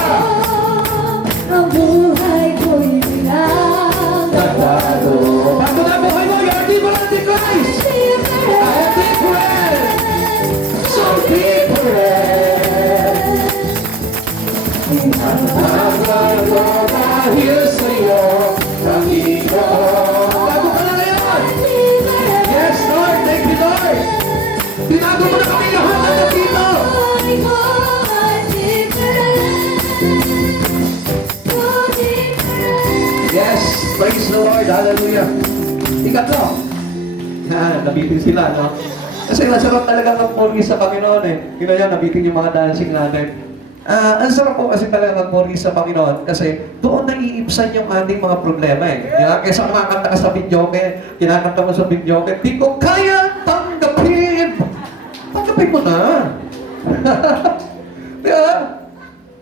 Ang buhay ko'y bilang Bago na buhay mo, you're different in Christ. I am different. So different. Ang bago dahil sa'yo, Panginoon. Bago ka na ngayon. Yes, Lord. Thank you, Lord. Binago mo na kami lahat na dito. Yes, praise the Lord. Hallelujah. Ikatlo. Nabitin sila, no? Kasi masarap talaga magpuri sa Panginoon eh. Yun na yan, nabitin yung mga dancing natin. Ang sarap po kasi talaga magpuri sa Panginoon kasi doon naiibsan yung ating mga problema eh. Kaysa kumakanta ka sa videoke, kinakanta mo sa videoke, di ko kaya tanggapin. Tanggapin mo na. Di ba?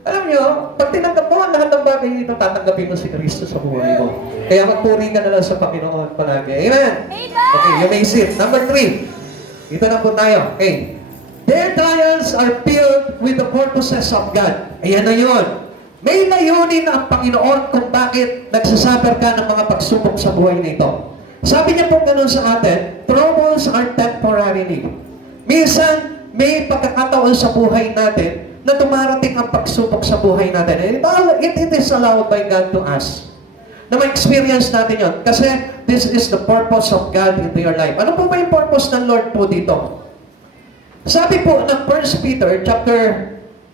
Alam nyo, pag tinanggap mo ang lahat ng bagay dito, tatanggapin mo si Kristo sa buhay mo. Kaya magpuri ka na lang sa Panginoon palagi. Amen? Okay, you may sit. Number 3. Ito na po tayo. Okay. Their trials are filled with the purposes of God. Ayan na yun. May layunin ang Panginoon kung bakit nagsasuffer ka ng mga pagsubok sa buhay nito. Sabi niya po ganun sa atin, troubles are temporarily. Minsan, may pagkakataon sa buhay natin na dumarating ang pagsubok sa buhay natin. It is allowed by God to us. Na ma-experience natin yun. Kasi this is the purpose of God in your life. Ano po ba yung purpose ng Lord po dito? Sabi po ng 1 Peter chapter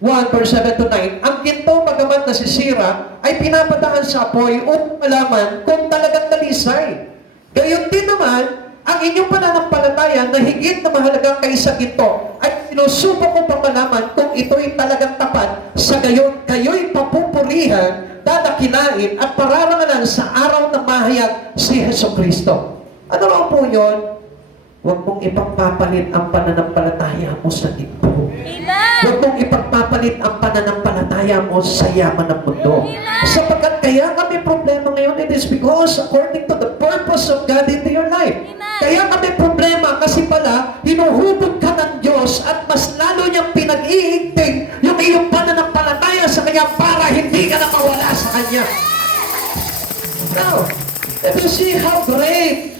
1 verse 7 to 9, ang ginto bagamat nasisira ay pinapadaan sa apoy upang malaman kung talagang talisay. Gayon din naman, ang inyong pananampalataya na higit na mahalaga kaysa ginto ay sinusubok upang malaman kung ito'y talagang tapat. Sa gayon, kayo'y papupurihan, dadakilain at pararangalan sa araw na mahayag si Jesucristo. Ano raw po yun? Huwag mong ipagpapalit ang pananampalataya mo sa ginto. Amen. Huwag mong ipagpapalit ang pananampalataya mo sa yaman ng mundo. Sapagkat kaya kami problema ngayon, it is because according to the purpose of God into your life. Kaya kami problema kasi pala, hinuhubog ka ng Diyos at mas lalo niyang pinag-iigting yung iyong pananampalataya sa Kanya para hindi ka na mawala sa Kanya. Now, if you see how great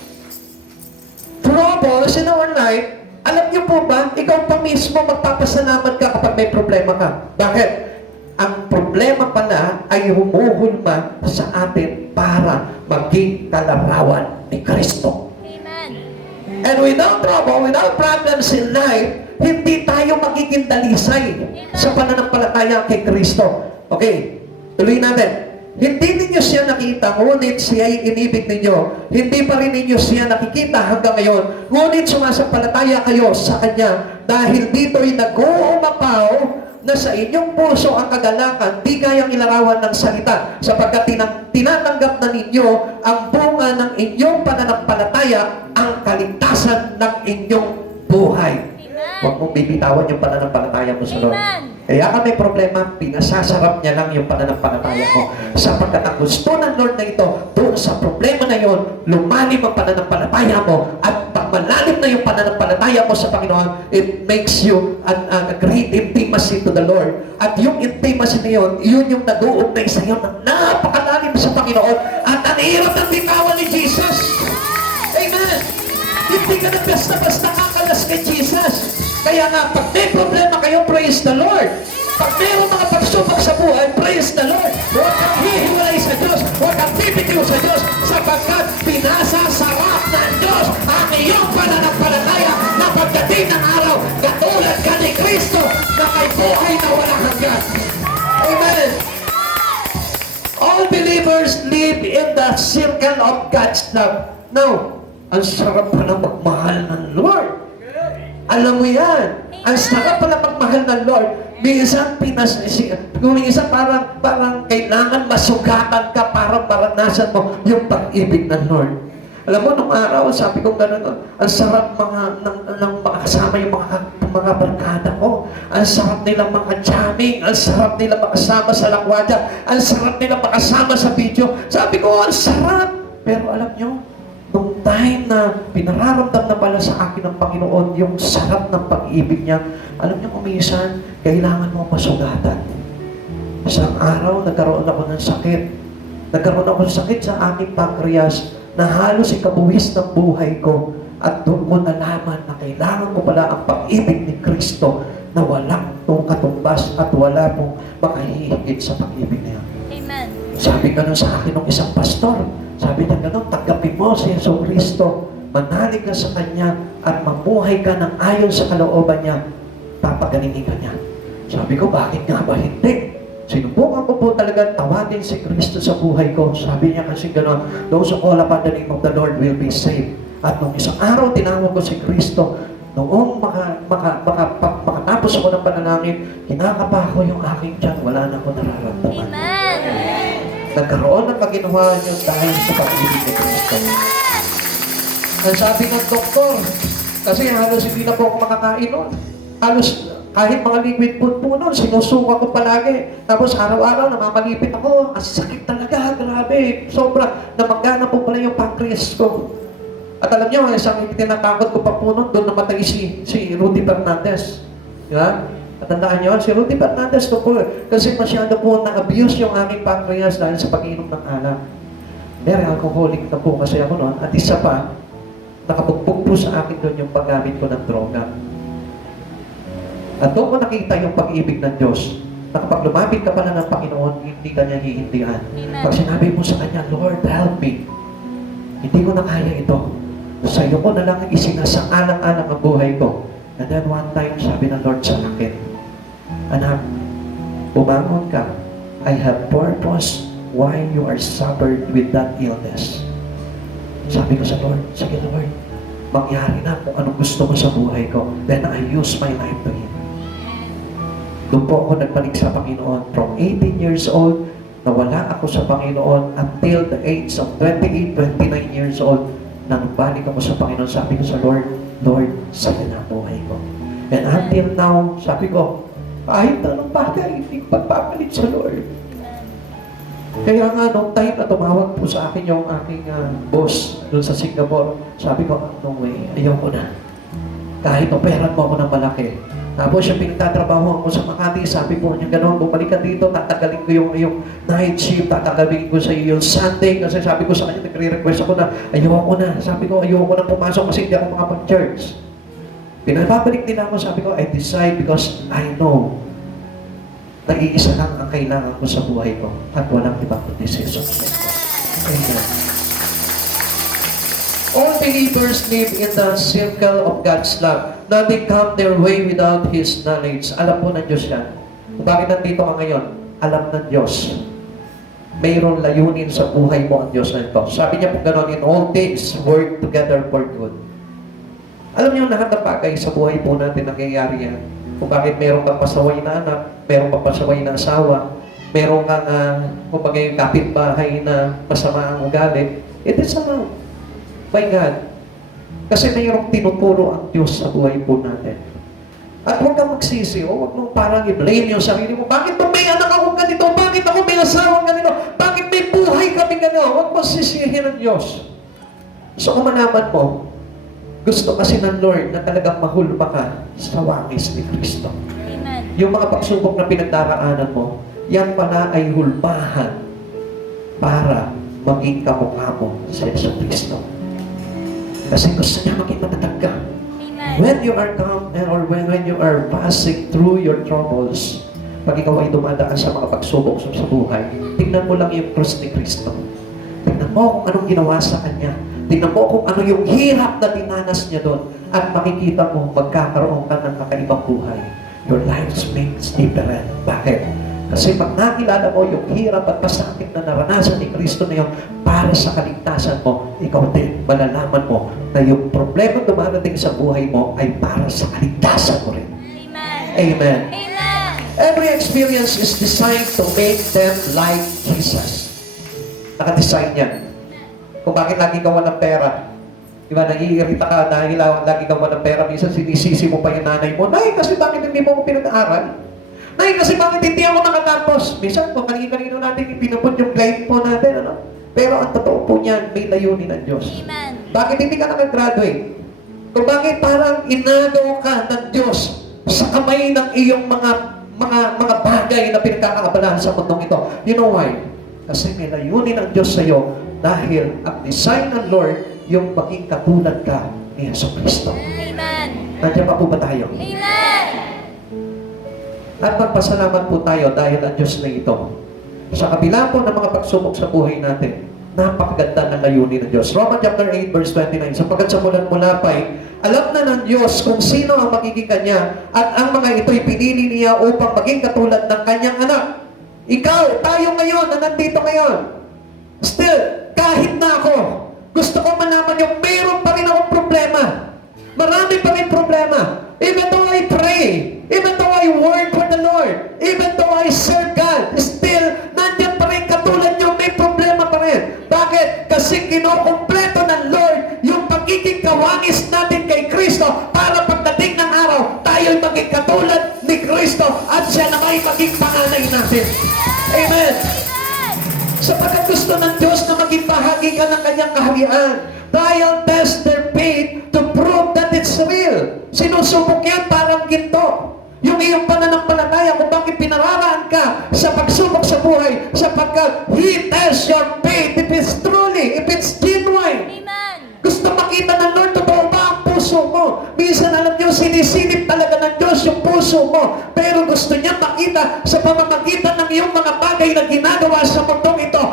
troubles in our life, alam niyo po ba, ikaw pa mismo magpapasalamat ka kapag may problema ka. Bakit? Ang problema pala ay humuhulma sa atin para maging kalarawan ni Kristo. And without trouble, without problems in life, hindi tayo magiging dalisay sa pananampalataya kay Kristo. Okay, tuloy natin. Hindi ninyo siya nakita, ngunit siya ay inibig ninyo. Hindi pa rin ninyo siya nakikita hanggang ngayon. Ngunit sumasampalataya kayo sa Kanya dahil dito'y nag-uumapaw na sa inyong puso ang kagalakan, di kayang ilarawan ng salita, sapagkat tinatanggap na ninyo ang bunga ng inyong pananampalataya, ang kaligtasan ng inyong buhay. Huwag mong bibitawan yung pananampalataya mo sa Lord. Kaya ka may problema, pinasasarap niya lang yung pananampalataya mo. Sapagkat ang gusto ng Lord na ito, doon sa problema na yon, lumalim ang pananampalataya mo at pag malalim na yung pananampalataya mo sa Panginoon, it makes you a great intimacy to the Lord. At yung intimacy na yun, yun yung nag-uugnay sa iyo ng napakalalim sa Panginoon at ang hirap ng bitawan ni Jesus. Amen! Hindi ka na basta-basta kakalas kay Jesus. Kaya nga, pag may problema kayo, praise the Lord. Pag mayroong mga pagsubok sa buhay, praise the Lord. Huwag kang hihiwalay sa Diyos. Huwag kang bibitiw sa Diyos sapagkat pinasasarap ng Diyos ang iyong pananampalataya na pagdating ng araw, katulad ka ni Kristo na may buhay na walang hanggan. Amen. All believers live in the circle of God's love. Now, ang sarap pala magmahal ng Lord. Alam mo yan. Ang sarap pala magmahal ng Lord. Minsan parang kailangan masugatan ka para maranasan mo yung pag-ibig ng Lord. Alam mo, nung araw, sabi ko gano'n, ang sarap ng makasama yung mga barkada ko. Ang sarap nilang mga jamming. Ang sarap nilang makasama sa lakwadya. Ang sarap nilang makasama sa video. Sabi ko, ang sarap. Pero alam nyo, nung time na pinararamdam na pala sa akin ng Panginoon yung sarap ng pag-ibig niya, alam niyo kung minsan, kailangan mo masugatan. Isang araw, nagkaroon ako ng sakit. Nagkaroon ako ng sakit sa aking pancreas na halos ikabuwis ng buhay ko. At doon mo nalaman na kailangan mo pala ang pag-ibig ni Kristo na walang katumbas at wala pong makahihigit sa pag-ibig niya. Amen. Sabi ka sa akin ng isang pastor, sabi niya gano'n, tanggapin mo si Jesucristo, manalig ka sa Kanya, at mamuhay ka ng ayon sa kalooban niya, papagalingin ka niya. Sabi ko, bakit nga ba hindi? Sinubukan ko po talaga tawagin si Kristo sa buhay ko. Sabi niya kasi gano'n, those who call upon the name of the Lord will be saved. At nung isang araw, tinawag ko si Kristo. Noong makatapos ako ng panalangin, kinakapa ko yung aking tiyan, wala na ako nararamdaman. Amen. Nagkaroon ng paginawa niyo dahil sa pag-ibig ni Kristo. Ang sabi ng doktor, kasi halos hindi na po ako makakain noon. Halos Kahit mga liquid food po noon, sinusuka ko palagi. Tapos araw-araw, namamalipit ako. Ang sakit talaga, grabe. Sobra, namagana po pala yung pancreas ko. At alam niyo, isang tinatakot ko pa po noon, doon namatay si Rudy Fernandez. Di ba? At tandaan niyo, si Rudy Fernandez to po, kasi masyado po na-abuse yung aking pancreas dahil sa pag-inom ng alak. Very alcoholic na po kasi ako noon. At isa pa, nakabugbog po sa akin doon yung paggamit ko ng droga. At doon ko nakita yung pag-ibig ng Diyos. Na kapag lumapit ka pala ng Panginoon, hindi ka niya hihindihan. Pag sinabi mo sa Kanya, Lord, help me. Hindi ko na kaya ito. Sa iyo ko na lang isinasaalang-alang ang buhay ko. And then one time, sabi ng Lord sa akin, anak, bumangon ka. I have purpose why you are suffered with that illness. Sabi ko sa Lord, sige Lord, mangyari na kung anong gusto mo sa buhay ko. Then I use my life to Him. Doon po ako nagbalik sa Panginoon. From 18 years old, nawala ako sa Panginoon until the age of 28, 29 years old, nang balik ako sa Panginoon. Sabi ko sa Lord, Lord, sa'yo na ang buhay ko. And until now, sabi ko, kahit anong bagay, hindi pagpapalit sa Lord. Kaya nga, nung time na tumawag po sa akin yung aking boss doon sa Singapore, sabi ko, no way, ayoko na. Kahit operan mo ako ng malaki. Tapos yung pinagtatrabaho ako sa Makati, sabi po niya gano'n, bumalik ka dito, tatagalin ko yung night shift, tatagalin ko sa iyo yung Sunday, kasi sabi ko sa kanya, nagre-request ako na, ayoko na. Sabi ko, ayoko na pumasok kasi hindi ako makapag-church. Pinapabalik nila ako, sabi ko, I decide because I know na iisa lang ang kailangan ko sa buhay ko at walang ibang kundi si Jesus. Amen. All believers live in the circle of God's love. Nothing come their way without His knowledge. Alam po ng Diyos yan. Kung bakit nandito ka ngayon, alam ng Diyos. Mayroon layunin sa buhay mo ang Diyos na ito. Sabi niya po gano'n, in all things, work together for good. Alam niyo, lahat ng bagay sa buhay po natin nangyayari yan. Kung bakit meron kang pasaway na anak, meron kang pasaway na asawa, meron kang, kumbaga yung kapitbahay na masama ang ugali, it is allowed by God. Kasi mayroong tinuturo ang Diyos sa buhay po natin. At huwag kang magsisi, huwag mong parang i-blame yung sarili mo. Bakit ba may anak akong ganito? Bakit ako may asawang ganito? Bakit may buhay kami ganito? Huwag mo sisihin ang Diyos. So kung malaman mo, gusto kasi ng Lord na talagang mahulma ka sa wangis ni Kristo. Amen. Yung mga pagsubok na pinagdaraanan mo, yan pala ay hulmahan para maging kamukha mo sa Yesu Kristo. Kasi gusto niya maging matatag ka. Amen. When you are calm or when you are passing through your troubles, pag ikaw ay dumadaan sa mga pagsubok sa buhay, tingnan mo lang yung cross ni Kristo. Tingnan mo kung anong ginawa sa Kanya. Tingnan mo kung ano yung hirap na dinanas niya doon. At makikita mo, magkakaroon ka ng kakaibang buhay. Your life makes different. Bakit? Kasi pag nakilala mo yung hirap at pasakit na naranasan ni Kristo na yun para sa kaligtasan mo, ikaw din malalaman mo na yung problema dumarating sa buhay mo ay para sa kaligtasan mo rin. Amen. Amen. Amen. Every experience is designed to make them like Jesus. Nakadesign yan. Kung bakit lagi ka walang pera. Di ba, naiirita ka dahil lagi ka walang pera. Minsan sinisisi mo pa yung nanay mo, Nay, kasi bakit hindi mo ako pinag-aaral? Nay, kasi bakit hindi ako nakatapos? Minsan, kung kanina-kanino natin, pinupot yung grade po natin, ano? Pero ang totoo po niyan, may layunin ng Diyos. Amen. Bakit hindi ka nakagraduate? Kung bakit parang inagaw ka ng Diyos sa kamay ng iyong mga bagay na pinagkakaabalahan sa mundong ito. You know why? Kasi may layunin ng Diyos sa iyo dahil ang design ng Lord yung maging katulad ka ni Yesu Kristo. Amen. Nandiyan pa po ba tayo? Amen. At magpasalamat po tayo dahil ang Diyos na ito. Sa kabila po ng mga pagsubok sa buhay natin, napakaganda ng layunin ng Diyos. Romans chapter 8 verse 29, sapagkat sa mulat-mula pa'y alam na ng Diyos kung sino ang magiging Kanya at ang mga ito'y pinili niya upang maging katulad ng Kanyang anak. Ikaw, tayo ngayon na nandito ngayon, still, kahit na ako, gusto ko malaman yung meron pa rin akong problema. Marami pa rin problema. Even though I pray, even though I work for the Lord, even though I serve God, still, nandiyan pa rin katulad nyo, may problema pa rin. Bakit? Kasi kinokompleto ng Lord yung pagiging kawangis natin kay Kristo para pagdating ng araw, tayo'y maging katulad ni ay maging panganay natin. Amen. Sapagkat gusto ng Diyos na maging bahagi ka ng kanyang kaharian. Trial test their faith to prove that it's real. Sinusubok yan parang ginto. Yung iyong pananampalataya kung bakit pinararaan ka sa pagsubok sa buhay, sapagkat He tests your faith if it's truly, if it's genuine. Amen. Gusto makita ng Lord, totoo ba ang puso mo? Minsan alam niyo, sinisilip talaga ng Diyos yung puso mo. Pero gusto niya makita sa pamamagitan ng iyong mga bagay na ginagawa sa mundong ito.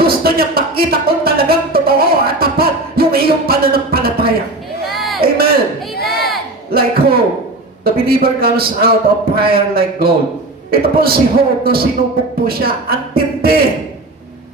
Gusto niya makita kung talagang totoo at tapat yung iyong pananampalataya. Amen. Amen. Amen. Like hope, the believer comes out of fire like gold. Ito po si Hope, nung sinubok po siya, ang tindi,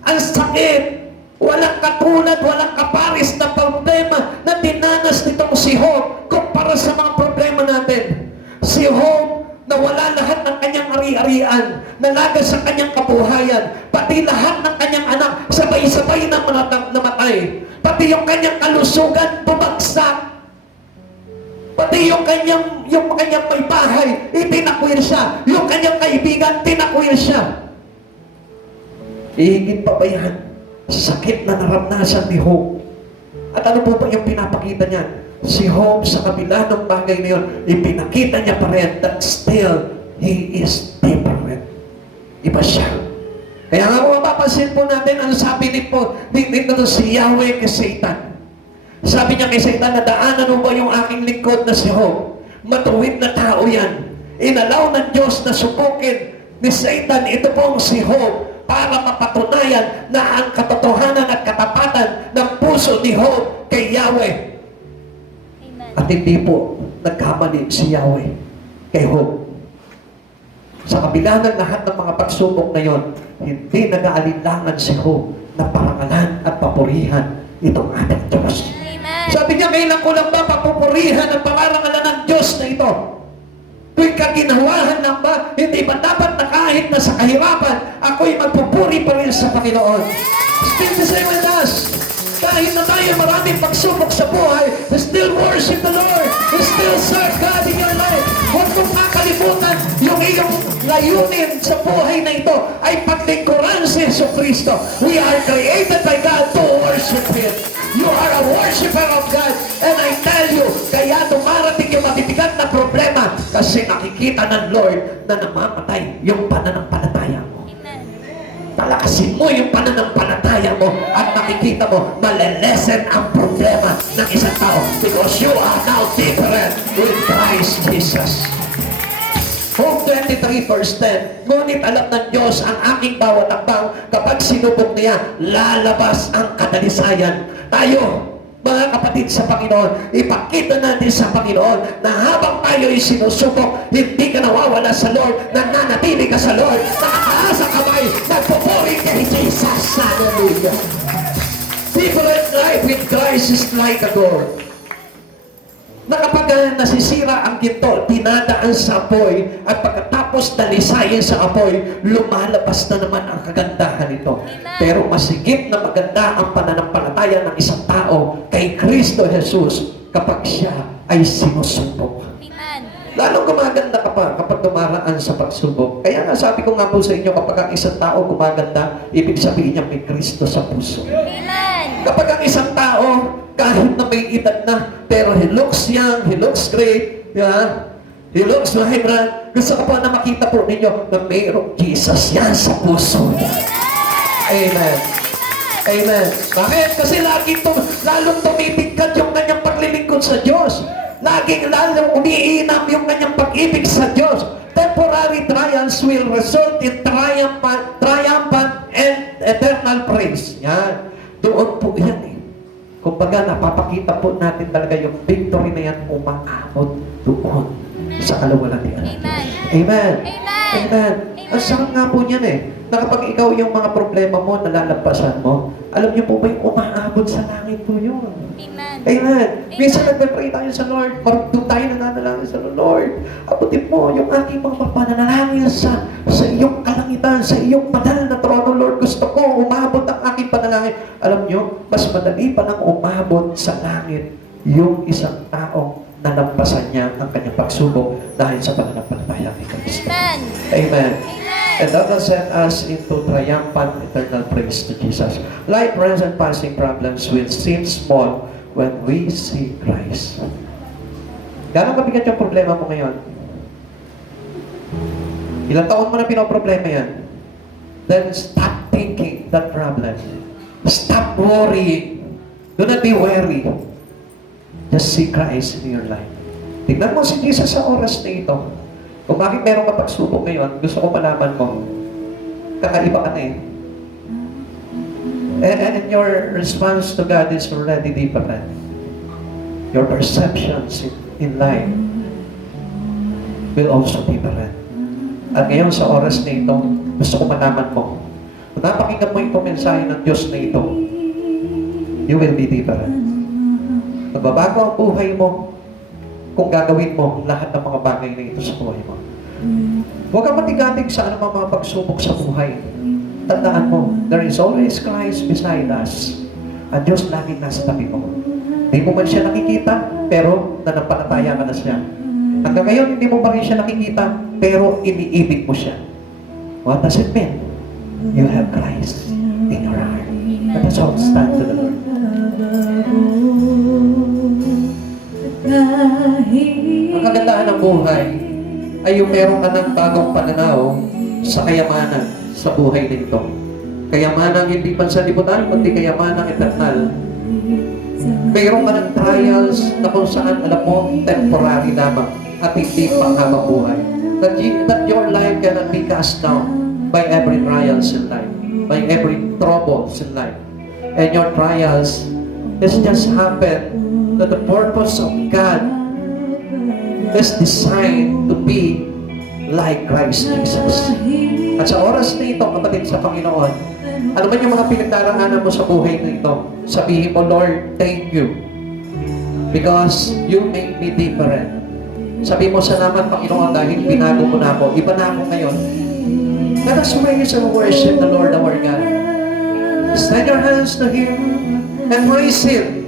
ang sakit, walang katulad, walang kaparis na problema na dinanas nitong si Hope kumpara sa mga problema natin. Si Hope, na wala lahat ng kanyang ari-arian, nalagas sa kanyang kabuhayan, pati lahat ng kanyang anak, sabay-sabay na namatay. Pati yung kanyang kalusugan, bumagsak. Pati yung kanyang may bahay, itinakwil siya. Yung kanyang kaibigan, tinakwil siya. Ihigit pa ba yan? Sakit na naramnasan ni Hope. At ano po ba yung pinapakita niya? Si Hope sa kabila ng bagay na yun, ipinakita niya pa rin that still, he is different. Iba siya. Kaya nga kung mapapansin po natin, ang sabi nito si Yahweh kay Satan. Sabi niya kay Satan, nadaanan mo ba yung aking lingkod na si Hope? Matuwid na tao yan. Inalaw ng Diyos na subukin ni Satan, ito pong si Hope, para mapatunayan na ang katotohanan at katapatan ng puso ni Hope kay Yahweh. Amen. At hindi po nagkamali si Yahweh kay Hope. Sa kabila ng lahat ng mga pagsubok na yon, hindi nag-aalinlangan si Hope na parangalan at papurihan itong ating Diyos. Amen. Sabi niya, kailan ko lang ba papupurihan ang parangalan ng Diyos na ito? Tuwing kaginawahan lang ba, hindi ba dapat na kahit na sa kahirapan, ako'y magpupuri pa rin sa Panginoon? Still the same with us. Kahit na tayo maraming pagsubok sa buhay, still worship the Lord. Still serve God in your life. Huwag mong kakalimutan yung iyong layunin sa buhay na ito ay paglingkuran si Jesucristo. We are created by God to worship Him. You are a worshiper of God. And I tell you, kaya dumarating yung mabibigat na problema kasi nakikita ng Lord na namamatay yung pananampalataya mo. Amen. Palakasin mo yung pananampalataya mo at nakikita mo, malelesen ang problema ng isang tao because you are now different with Christ Jesus. Hope 23 verse 10, ngunit alam ng Diyos ang aking bawat akbang, kapag sinubok niya, lalabas ang kadalisayan. Tayo, mga kapatid sa Panginoon, ipakita natin sa Panginoon na habang tayo ay sinusubok, hindi ka nawawala sa Lord, nananatili ka sa Lord, nakataas ang kamay, nagpupuri kay Jesus. Hallelujah. Different life with Christ is like a gold. Na kapag nasisira ang ginto, dinadaan sa apoy, at pagkatapos dalisayin sa apoy, lumalabas na naman ang kagandahan nito. Pero masigit na maganda ang pananampalataya ng isang tao kay Kristo Jesus kapag siya ay sinusubok. Amen. Lalong gumaganda ka pa kapag dumaraan sa pagsubok. Kaya nga sabi ko nga po sa inyo, kapag ang isang tao gumaganda, ibig sabihin niya may Kristo sa puso. Amen. Kapag ang isang tao, kahit na may edad na, pero he looks young, he looks great, yeah? He looks vibrant. Gusto ko po na makita po ninyo na mayroong Jesus yan sa puso. Amen. Amen. Bakit? Kasi lalong tumitingkad yung kanyang paglilingkod sa Diyos. Laging lalong umiinam yung kanyang pag-ibig sa Diyos. Temporary trials will result in triumphant and eternal praise. Yan. Doon po yan eh. Kumbaga, napapakita po natin talaga yung victory na yan umaabot doon sa kalawalatian. Amen. Amen. Amen. Amen. Ang sarap nga po niyan eh, na kapag ikaw yung mga problema mo, nalalampasan mo, alam niyo po ba yung umaabot sa langit po yun? Amen. Amen. Minsan nagpe-pray tayo sa Lord, marugtong tayo nananalangin sa Lord. Abutin mo yung aking mga pananalangin sa iyong kalangitan, sa iyong banal na trono, Lord. Gusto ko umabot ang aking panalangin. Alam niyo, mas madali pa nang umabot sa langit yung isang taong nalampasan niya ang kanyang pagsubok dahil sa pananampalataya kay Kristo. Amen. Amen. Amen. And that will send us into triumphant eternal praise to Jesus. Light, present, passing problems will seem small when we see Christ. Gano'ng kabigat yung problema mo ngayon? Ilang taon mo na pinoproblema yan? Then stop thinking that problem. Stop worrying. Do not be worried. Just see Christ in your life. Tignan mo si Jesus sa oras na ito. Kung bakit meron ka pagsubok ngayon, gusto ko malaman mo, kakaiba ka na eh. And your response to God is already different. Your perceptions in life will also be different. At ngayon sa oras na ito, gusto ko malaman mo, kung napakinggan mo itong mensahe ng Diyos na ito, you will be different. Magbabago ang buhay mo kung gagawin mo lahat ng mga bagay na ito sa buhay mo. Huwag kang matigatig sa anumang mga pagsubok sa buhay. Tandaan mo, there is always Christ beside us. Ang Diyos laging nasa tabi mo. Hindi mo man siya nakikita, pero nanampalataya ka na siya. Hanggang ngayon, hindi mo pa rin siya nakikita, pero iniibig mo siya. What does it mean? You have Christ in your heart. Let us all stand to the Lord. Ang kagandahan ng buhay ay yung meron ka ng bagong pananaw sa kayamanan sa buhay nito. Kayamanang hindi pansanlibutan, kundi kayamanang eternal. Mayroon ka ng trials na kung saan alam mo, temporary lamang at hindi panghabang buhay. That your life cannot be cast down by every trials in life, by every troubles in life. And your trials is just happen that the purpose of God is designed to be like Christ Jesus. At sa oras na ito, kapatid sa Panginoon, ano man yung mga pinagdaraanan mo sa buhay na ito, sabihin mo, Lord, thank you. Because you make me different. Sabihin mo, salamat Panginoon dahil binago mo na ako. Iba na ako ngayon. Let us praise and worship the Lord our God. Extend your hands to Him and praise Him.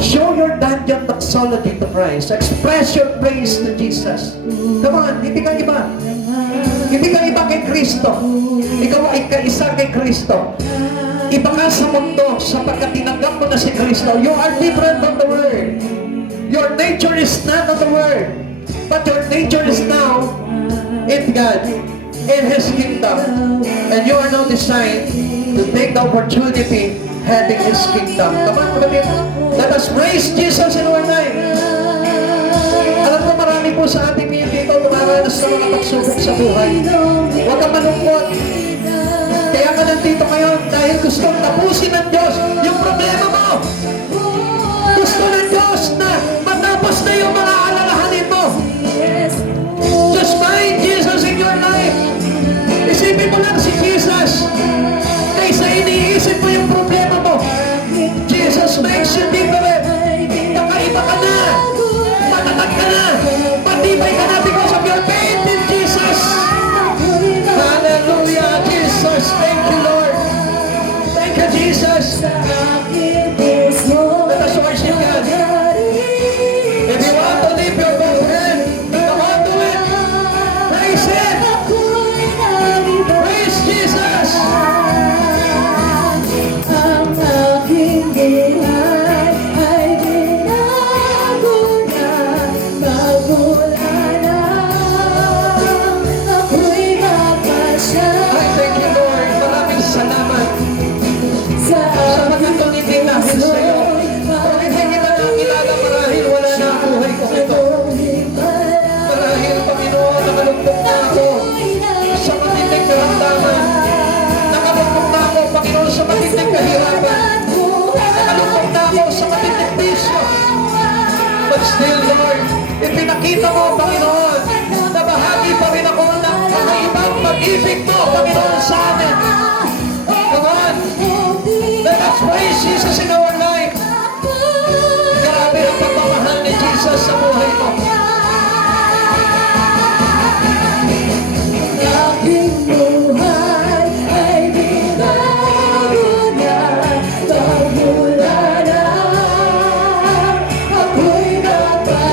Show your dungeon doxology to Christ. Express your praise to Jesus. Come on, hindi ka iba. Hindi ka iba kay Kristo. Ikaw ay kaisa kay Kristo. Iba ka sa mundo sapagkat tinanggap mo na si Kristo. You are different from the world. Your nature is not of the world. But your nature is now in God, in His kingdom. And you are now designed to take the opportunity having His kingdom. Come on, kapatid. Let us praise Jesus in our life. Alam ko marami po sa ating dito dumaranas ng mga pagsubok sa buhay. Huwag kang malungkot. Kaya ka nandito ngayon dahil gusto tapusin ng Diyos yung problema mo. Gusto ng Diyos na matapos na yung mga alalahanin mo. Just find Jesus in your life. Isipin mo lang si Jesus. Kaysa iniisip mo yung problema mo. Jesus makes you different. Kakaiba ka na. Matatag ka na. Matibay ka na because of your faith in Jesus. Hallelujah, Jesus. Thank you, Lord. Thank you, Jesus. Let us worship God. If you want to lift your both hand, come on, do it. Praise Him. Praise Jesus. Ang aking buhay ay binago na, magmula lang ako'y mapasya I thank you, Lord. Maraming salamat sa sa pagkatong ibinahil sa iyo. Kung hindi kita nakilala, marahil wala na ang buhay ko ito. Marahil, Panginoon, nakalugtong na ako sa matinding karamdaman. Nakalugtong na ako, Panginoon, sa matinding kahirapan. Nakalugtong na ako sa matinding bisyo. But still, Lord, ipinakita mo, Panginoon, na bahagi pa rin ako ng kakaibang pag-ibig mo, Panginoon, sa amin. Come on, let us praise Jesus in our life. Grabe ang pagmamahal ni Jesus sa buhay mo. aking buhay ay binago na, magmula lang ako'y mapasya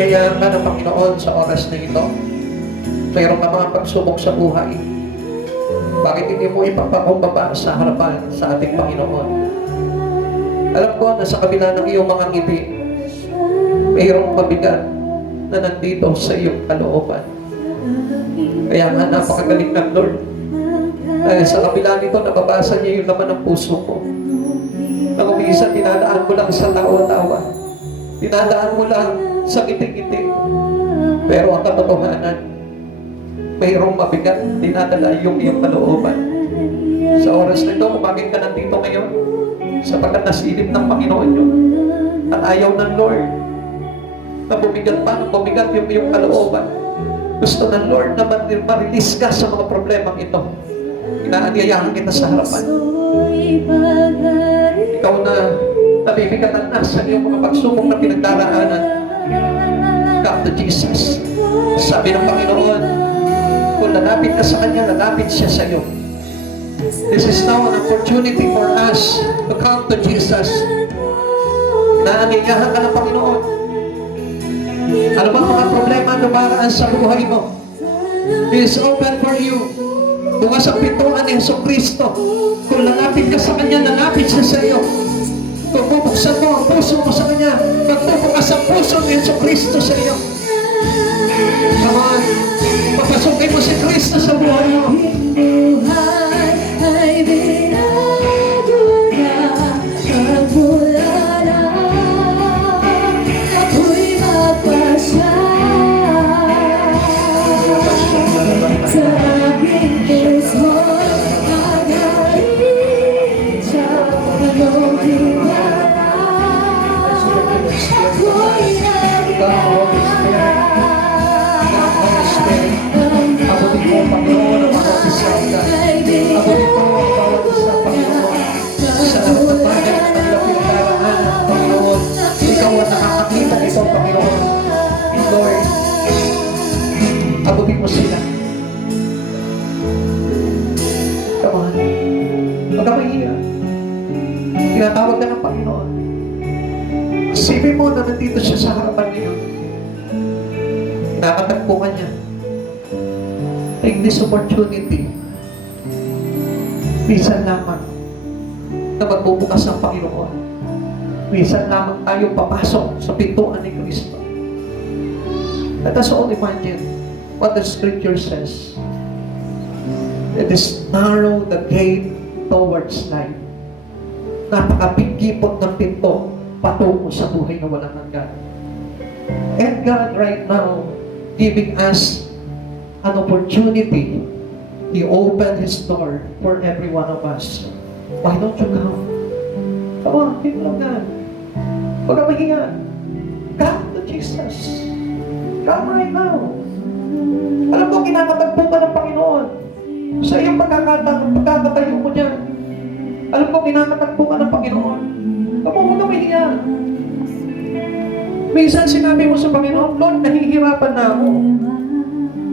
inaanyayahan ka ng Panginoon sa oras na ito. Mayroon ka mga pagsubok sa buhay. Bakit hindi mo ipapakumbaba sa harapan sa ating Panginoon? Alam ko na sa kabila ng iyong mga ngiti, mayroong mabigat na nandito sa iyong kalooban. Kaya nga napakagaling ng Lord. Dahil sa kabila nito, nababasa niya yung laman ng puso ko. Na kung minsan, dinadaan mo lang sa tawa-tawa. Dinadaan mo lang sa ngiti-ngiti. Pero ang katotohanan, mayroong mabigat, dinadala yung iyong kalooban. Sa oras na ito, kung bakit ka nandito ngayon, sapagkat nasilip ng Panginoon yun. At ayaw ng Lord na bumigat pa, bumigat yung iyong kalooban. Gusto ng Lord na ma-release ka sa mga problemang ito. Inaanyayahan kita sa harapan. Ikaw na nabibigatan na sa iyong mga pagsubok na pinagdaraanan. Come to Jesus. Sabi ng Panginoon, kung lalapit ka sa Kanya, lalapit siya sa iyo. This is now an opportunity for us to come to Jesus. Naanyayahan ka ng Panginoon. Ano bang mga problema na dumaraan sa buhay mo? It is open for you. Bukas ang pintuan ni Jesucristo. Kung lalapit ka sa Kanya, lalapit siya sa iyo. Kung bubuksan mo ang puso mo sa Kanya, magbubukas ang puso ni Jesucristo sa iyo. Come on. Papasukin mo si Kristo sa buhay mo. Buhay ay binago na magmula na ako'y mapasya sa aking puso magaling siya anong tiwala ako'y nagkakala. Abutin mo, Panginoon, ang mga bisaya. Abutin mo ang bawat isa, Panginoon. Sa lahat ng bagay at ang lapit daraanan, Panginoon. Ikaw ang nakakakita nito, Panginoon. Lord, abutin mo sila. Come on. Huwag ka mahiya. Tinatawag ka ng Panginoon. Isipin mo na nandito siya sa harapan niyo. Nakatagpo ka niya. Take this opportunity. Minsan lamang na magbubukas ang Panginoon. Minsan lamang tayo papasok sa pintuan ni Kristo. Let us all imagine what the Scripture says. It is narrow the gate towards life. Napakapigkipot ng pinto patungo sa buhay na walang hanggan. And God right now giving us an opportunity. He opened His door for every one of us. Why don't you come? Come on, people of God. Huwag ka mahiya. Come to Jesus. Come right now. Alam mo, kinakatagpo ka ng Panginoon. Sa iyong pagkakatayo mo dyan. Alam ko, kinakatagpo ka ng Panginoon. Huwag ka mahiya. Minsan sinabi mo sa Panginoon, Lord, nahihirapan na ako.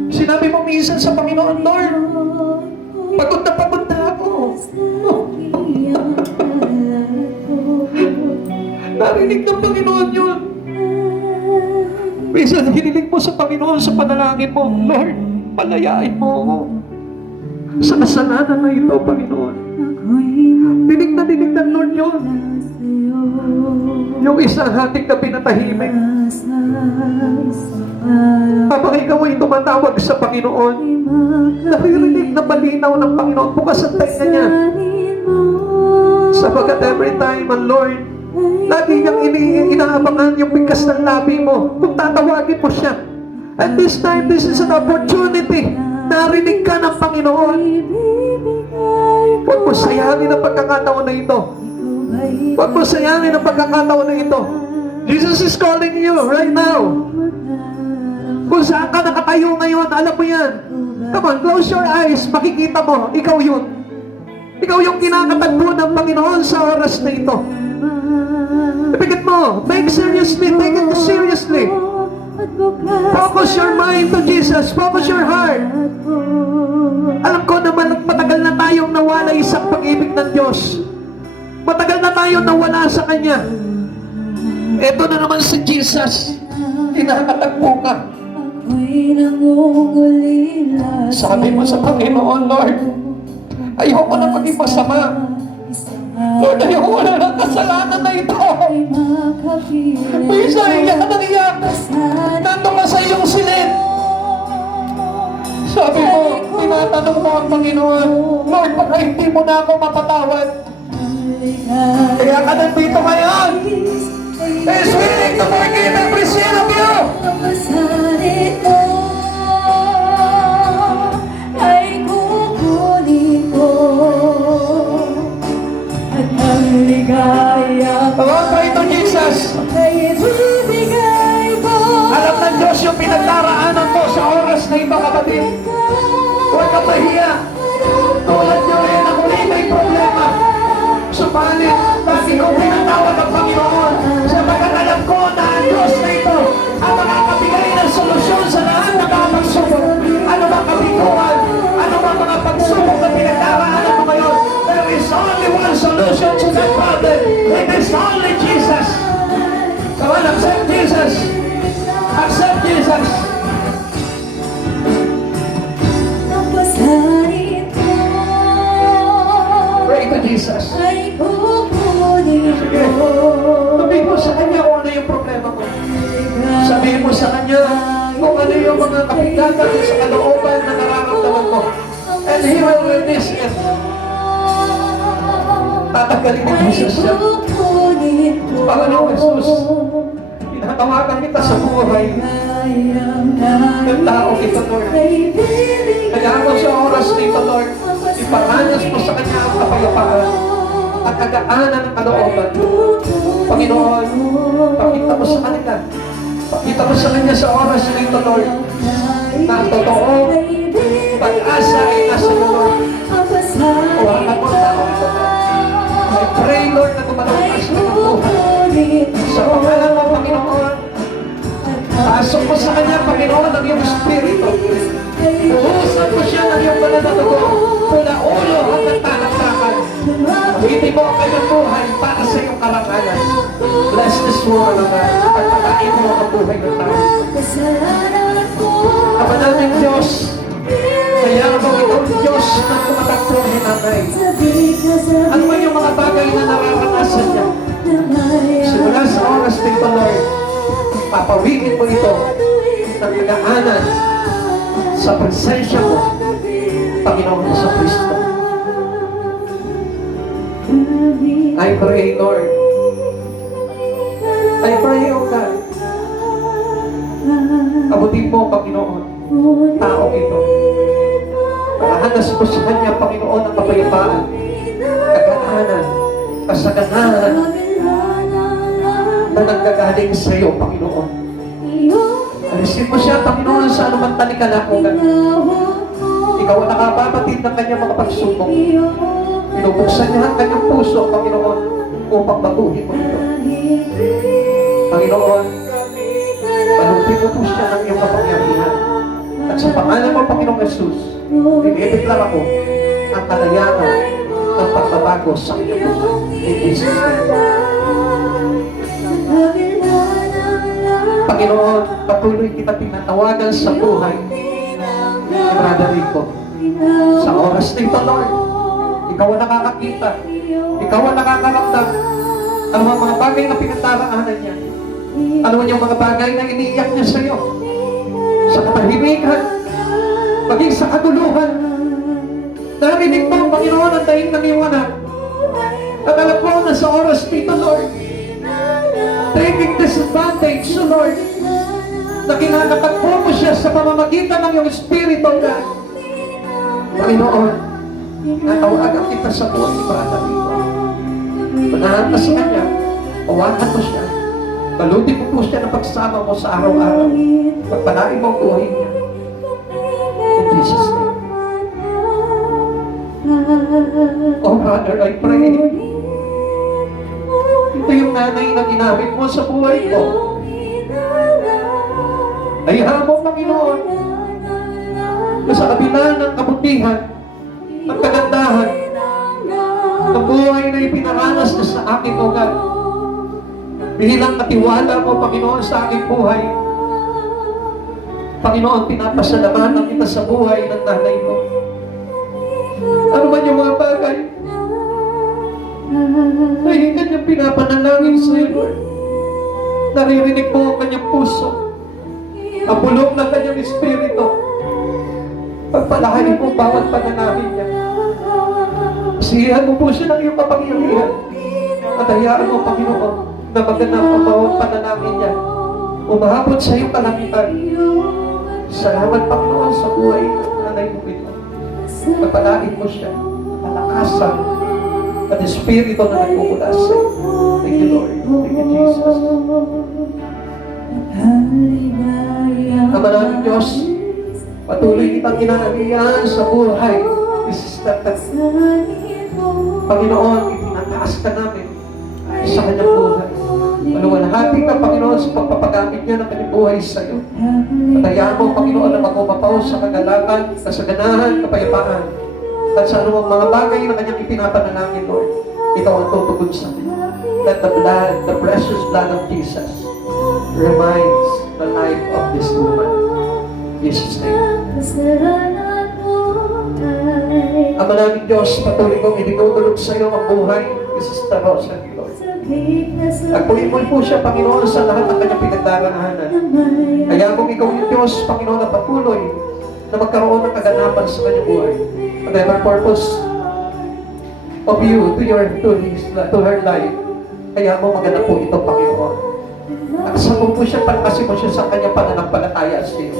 Sinabi mo minsan sa Panginoon, Lord, pagod na ako. Narinig ng Panginoon yun. Minsan hinilig mo sa Panginoon sa panalangin mo, Lord, palayain mo ako sa kasalanan na ito, Panginoon. Dinig ng Lord yun. Yung isang hating na pinatahimik. Habang ikaw ay tumatawag sa Panginoon, naririnig na malinaw ng Panginoon, bukas ang tainga niya. Sapagkat every time, ang Lord, lagi niyang inaabangan yung bigkas ng labi mo kung tatawagin mo siya. And this time, this is an opportunity. Narinig ka ng Panginoon. Huwag mo sayangin ang pagkakataon na ito. Huwag mo sayangin ang pagkakataon na ito. Jesus is calling you right now. Kung saan ka nakatayo ngayon, alam mo yan. Come on, close your eyes. Makikita mo, ikaw yun. Ikaw yung kinakatagpo ng Panginoon sa oras na ito. Ipigit mo, take seriously, take it seriously. Focus your mind to Jesus. Focus your heart. Alam ko na matagal na tayong nawalay sa pag-ibig ng Diyos. Matagal na tayong nawala sa Kanya. Ito na naman si Jesus. Kinakatagpo ka. Ako'y nangungulila Sabi mo sa Panginoon, Lord, ayoko na maging masama. Lord, ayoko na ng kasalanan na ito. Minsan, iyak ka ng iyak. Nandun ka sa iyong silid. Sabi mo, tinatanong mo ang Panginoon, Lord, baka hindi mo na ako mapatawad. Kaya ka nandito ngayon. He's willing to forgive every sin of you. Ang masalit mo ay kukunin ko, at ang ligaya Come on, pray to Jesus. ay ibibigay ko. Alam ng Diyos yung pinagdaraanan mo sa oras na ito, kapatid. Huwag ka mahiya. Tulad niyo rin, ako rin may problema. Subalit, lagi kong pinatawag ang Panginoon. Sabagat alam ko na ang Diyos na ito ang makakabigay ng solusyon sa lahat ng mga pagsubok. Ano bang kabiguan? Ano bang mga pagsubok na pinagdaraanan mo ngayon? There is only one solution to that problem. It is only Jesus. Come on, accept Jesus. Accept Jesus. Ang masalit mo Pray to Jesus. ay kukunin Sige. ko. Sabihin mo sa Kanya kung ano yung problema mo. Sabihin mo sa Kanya kung ano yung mga kapigatan sa kalooban na nararamdaman mo. And He will release it. Tatanggalin ni Jesus yan. Panginoong Jesus, tinatawagan kita sa buhay ng tao kita, Lord. Kaya ako sa oras nito, Lord, iparanas mo sa Kanya ang kapayapaan at kagaanan ng kalooban. Panginoon, pakita mo sa kanila. Pakita mo sa Kanya sa oras nito, Lord, na ang totoo, pag-asa ay nasa iyo, Lord. Huwakan mo ang tao ito, Lord. I pray, Lord, na tumalagpas ka ng buhay. Sa pangalan mo, Panginoon, pasok mo sa Kanya, Panginoon, ang iyong Espiritu. Uusap mo siya ng iyong banal na dugo mula ulo hanggang talaktakan. Hindi mo ang kanyang buhay para sa iyong karangalan. Bless this world, O God. Pagpakain mo ang buhay ng tao. Kabanal ng Diyos, kaya mo itong Diyos na tumatakbo ni Nanay. Ano ba yung mga bagay na nararanasan niya? Simula sa oras nito, Lord, papawigin mo ito ng kagaanan sa presensya mo, Panginoon sa Kristo. I pray, Lord. I pray, O God. Abutin mo, Panginoon, tao ito. Parahanas mo sa Kanya, Panginoon, ang kapayapaan, kagaanan, kasaganahan na nanggagaling sa iyo, Panginoon. Alisin mo siya, Panginoon, sa anumang talikalakugan. Ikaw ang nakapabatid ng kanyang mga pagsubok. Pinubuksan niya ang kanyang puso, Panginoon, upang baguhin mo ito. Panginoon, panutin mo po siya ng iyong kapangyarihan. At sa pangalan mo, Panginoong Jesus, dinideklara ko ang kalayanan ng pagbabago sa kanyang buhay. In Jesus' name. Panginoon, patuloy kita tinatawagan sa buhay ni Brother Rico. Sa oras nito, Lord, ikaw ang nakakakita, ikaw ang nakakaramdam ang mga bagay na pinagdaraanan niya. Ano yung mga bagay na iniiyak niya sa iyo? Sa katahimikan, maging sa kaguluhan. Narinig mo, Panginoon, ang daing ng iyong anak. At alam ko na sa oras nito, Lord, taking disadvantage, so Lord, na kinakatakbo mo siya sa pamamagitan ng iyong Espiritu, God. Panginoon, natawagan kita sa buhay ni Brother Rico. Panahan ka sa kanya, pawakan mo siya. Balutin mo po siya ng pagsama mo sa araw-araw. Pagpalain mo ang buhay niya. In Jesus' name. Oh, Father, I pray. Ito yung nanay na ginamit mo sa buhay ko. Ayaw mo, Panginoon, na sa kabila ng kabutihan, ng kagandahan, ng buhay na ipinaranas na sa akin, O God. Bilang katiwala mo, Panginoon, sa aking buhay, Panginoon, pinapasalamatan kita sa buhay ng nanay mo. Ano man yung mga bagay na hindi kanyang pinapanalangin sa iyo, Lord. Naririnig mo ang kanyang puso, ang bulong ng kanyang espiritu. Pagpalahanin mo bawat panalangin niya. Siyahan mo po siya ng iyong kapangyarihan. At hayaan mo, Panginoon, na maganap ang bawat panalangin niya. Umahabot sa iyong kalangitan. Salamat, Panginoon, sa buhay ng nanay mo ito. Pagpalain mo siya, palakasan, at espiritu na nagmumula sa iyo. Thank you, Lord. Thank you, Jesus. Ama namin Diyos, patuloy kitang kinahalian sa buhay ni Sister Tati. Panginoon, itinataas ka namin sa kanyang buhay. Maluwalhati ka, Panginoon, sa pagpapagamit niya ng kanyang buhay sa iyo. Patayaan mo, Panginoon, na magumapaw sa kagalakan, kasaganahan, kapayapaan, at sa anumang mga bagay na kanyang ipinapanalangin, Lord. Ikaw ang tutugon sa amin. Let the blood, the precious blood of Jesus reminds the life of this woman. In Jesus' name. Ama namin Diyos, patuloy kong idinudulog sa iyo ang buhay ni Sister Rosalie, Lord. Agpuin po siya, Panginoon, sa lahat ng kanyang pinagdaraanan. Kaya kung ikaw yung Diyos, Panginoon, na patuloy na magkaroon ng kaganapan sa kanyang buhay. Whatever purpose of you to her life, kaya mo maganap po ito, Panginoon. Nakasama po siya, palakasin mo siya sa kanyang pananampalataya sa iyo.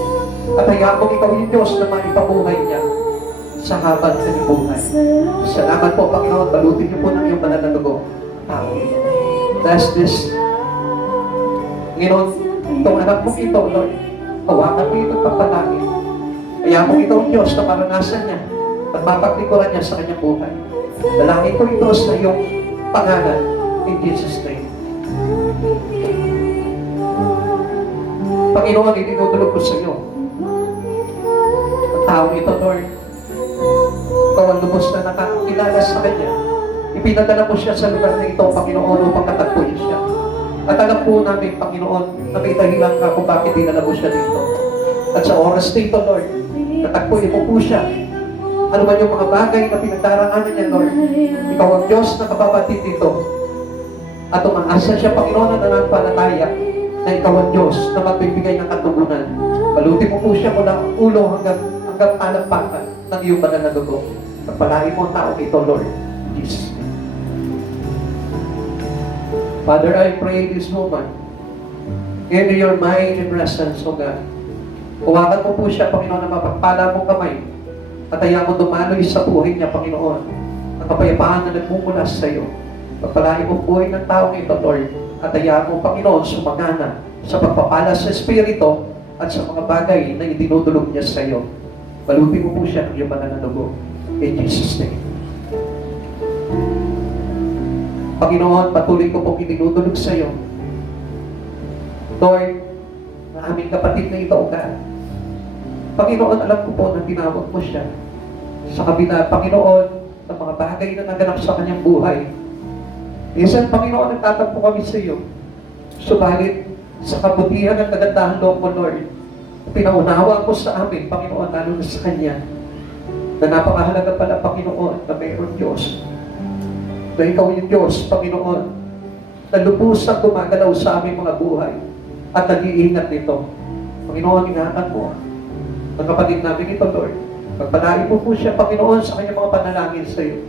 At hayaan mo ikaw yung Diyos na maipabuhay niya sa habang sa iyong buhay. Salamat po, Panginoon. Balutin niyo po ng iyong banal na dugo. Bless this. Panginoon, itong anak mo ito, Lord. Hawakan mo itong pagpalangin. Hayaan mo ikaw yung Diyos na maranasan niya at mapaglikuran niya sa kanyang buhay. Dalangin ko ito sa iyong pangalan. In Jesus' name. Panginoon, itinutulog ko sa iyo. Ang taong ito, Lord, ikaw ang lubos na nakakilala sa kanya. Ipinadala mo siya sa lugar na ito, Panginoon, upang katagpuin siya. At alam po namin, Panginoon, na may dahilan ka kung bakit dinala mo siya dito. At sa oras na ito, Lord, katagpuin mo po siya. Ano man yung mga bagay na pinagdaraanan niya, Lord, ikaw ang Diyos na kababatid dito. At umaasa siya, Panginoon, na nananampalataya na ikaw ang Diyos na magbibigay ng katugunan. Balutin mo po siya mula ang ulo hanggang alampakan ng iyong banal na dugo. Pagpalain mo ang taong ito, Lord. Jesus. Father, I pray this moment in your mighty presence, O God. Huwakan mo po siya, Panginoon, na mapagpala mong kamay at hayaan mo dumaloy sa buhay niya, Panginoon, ang kapayapaan na nagmumula sa iyo. Pagpalain mo buhay ng taong ito, Lord, at hayaan mo, Panginoon, sumagana sa pagpapala sa Espiritu at sa mga bagay na idinudulog niya sa iyo. Balutin mo po siya ng iyong banal na dugo. In Jesus' name. Panginoon, patuloy ko pong idinudulog sa iyo. Lord, na aming kapatid na ito, O God. Panginoon, alam ko po na tinawag mo siya sa kabila, Panginoon, ng mga bagay na naganap sa kanyang buhay. Minsan, Panginoon, nagtatampo kami sa iyo. Subalit, sa kabutihan at kagandahan loob mo, Lord, pinaunawa mo sa amin, Panginoon, lalo na sa Kanya, na napakahalaga pala, Panginoon, na mayroon Diyos. Na ikaw yung Diyos, Panginoon, na lubusang gumagalaw sa aming mga buhay at nag-iingat nito. Panginoon, ingatan mo ang kapatid namin ito, Lord. Pagpalain mo po siya, Panginoon, sa kanyang mga panalangin sa iyo.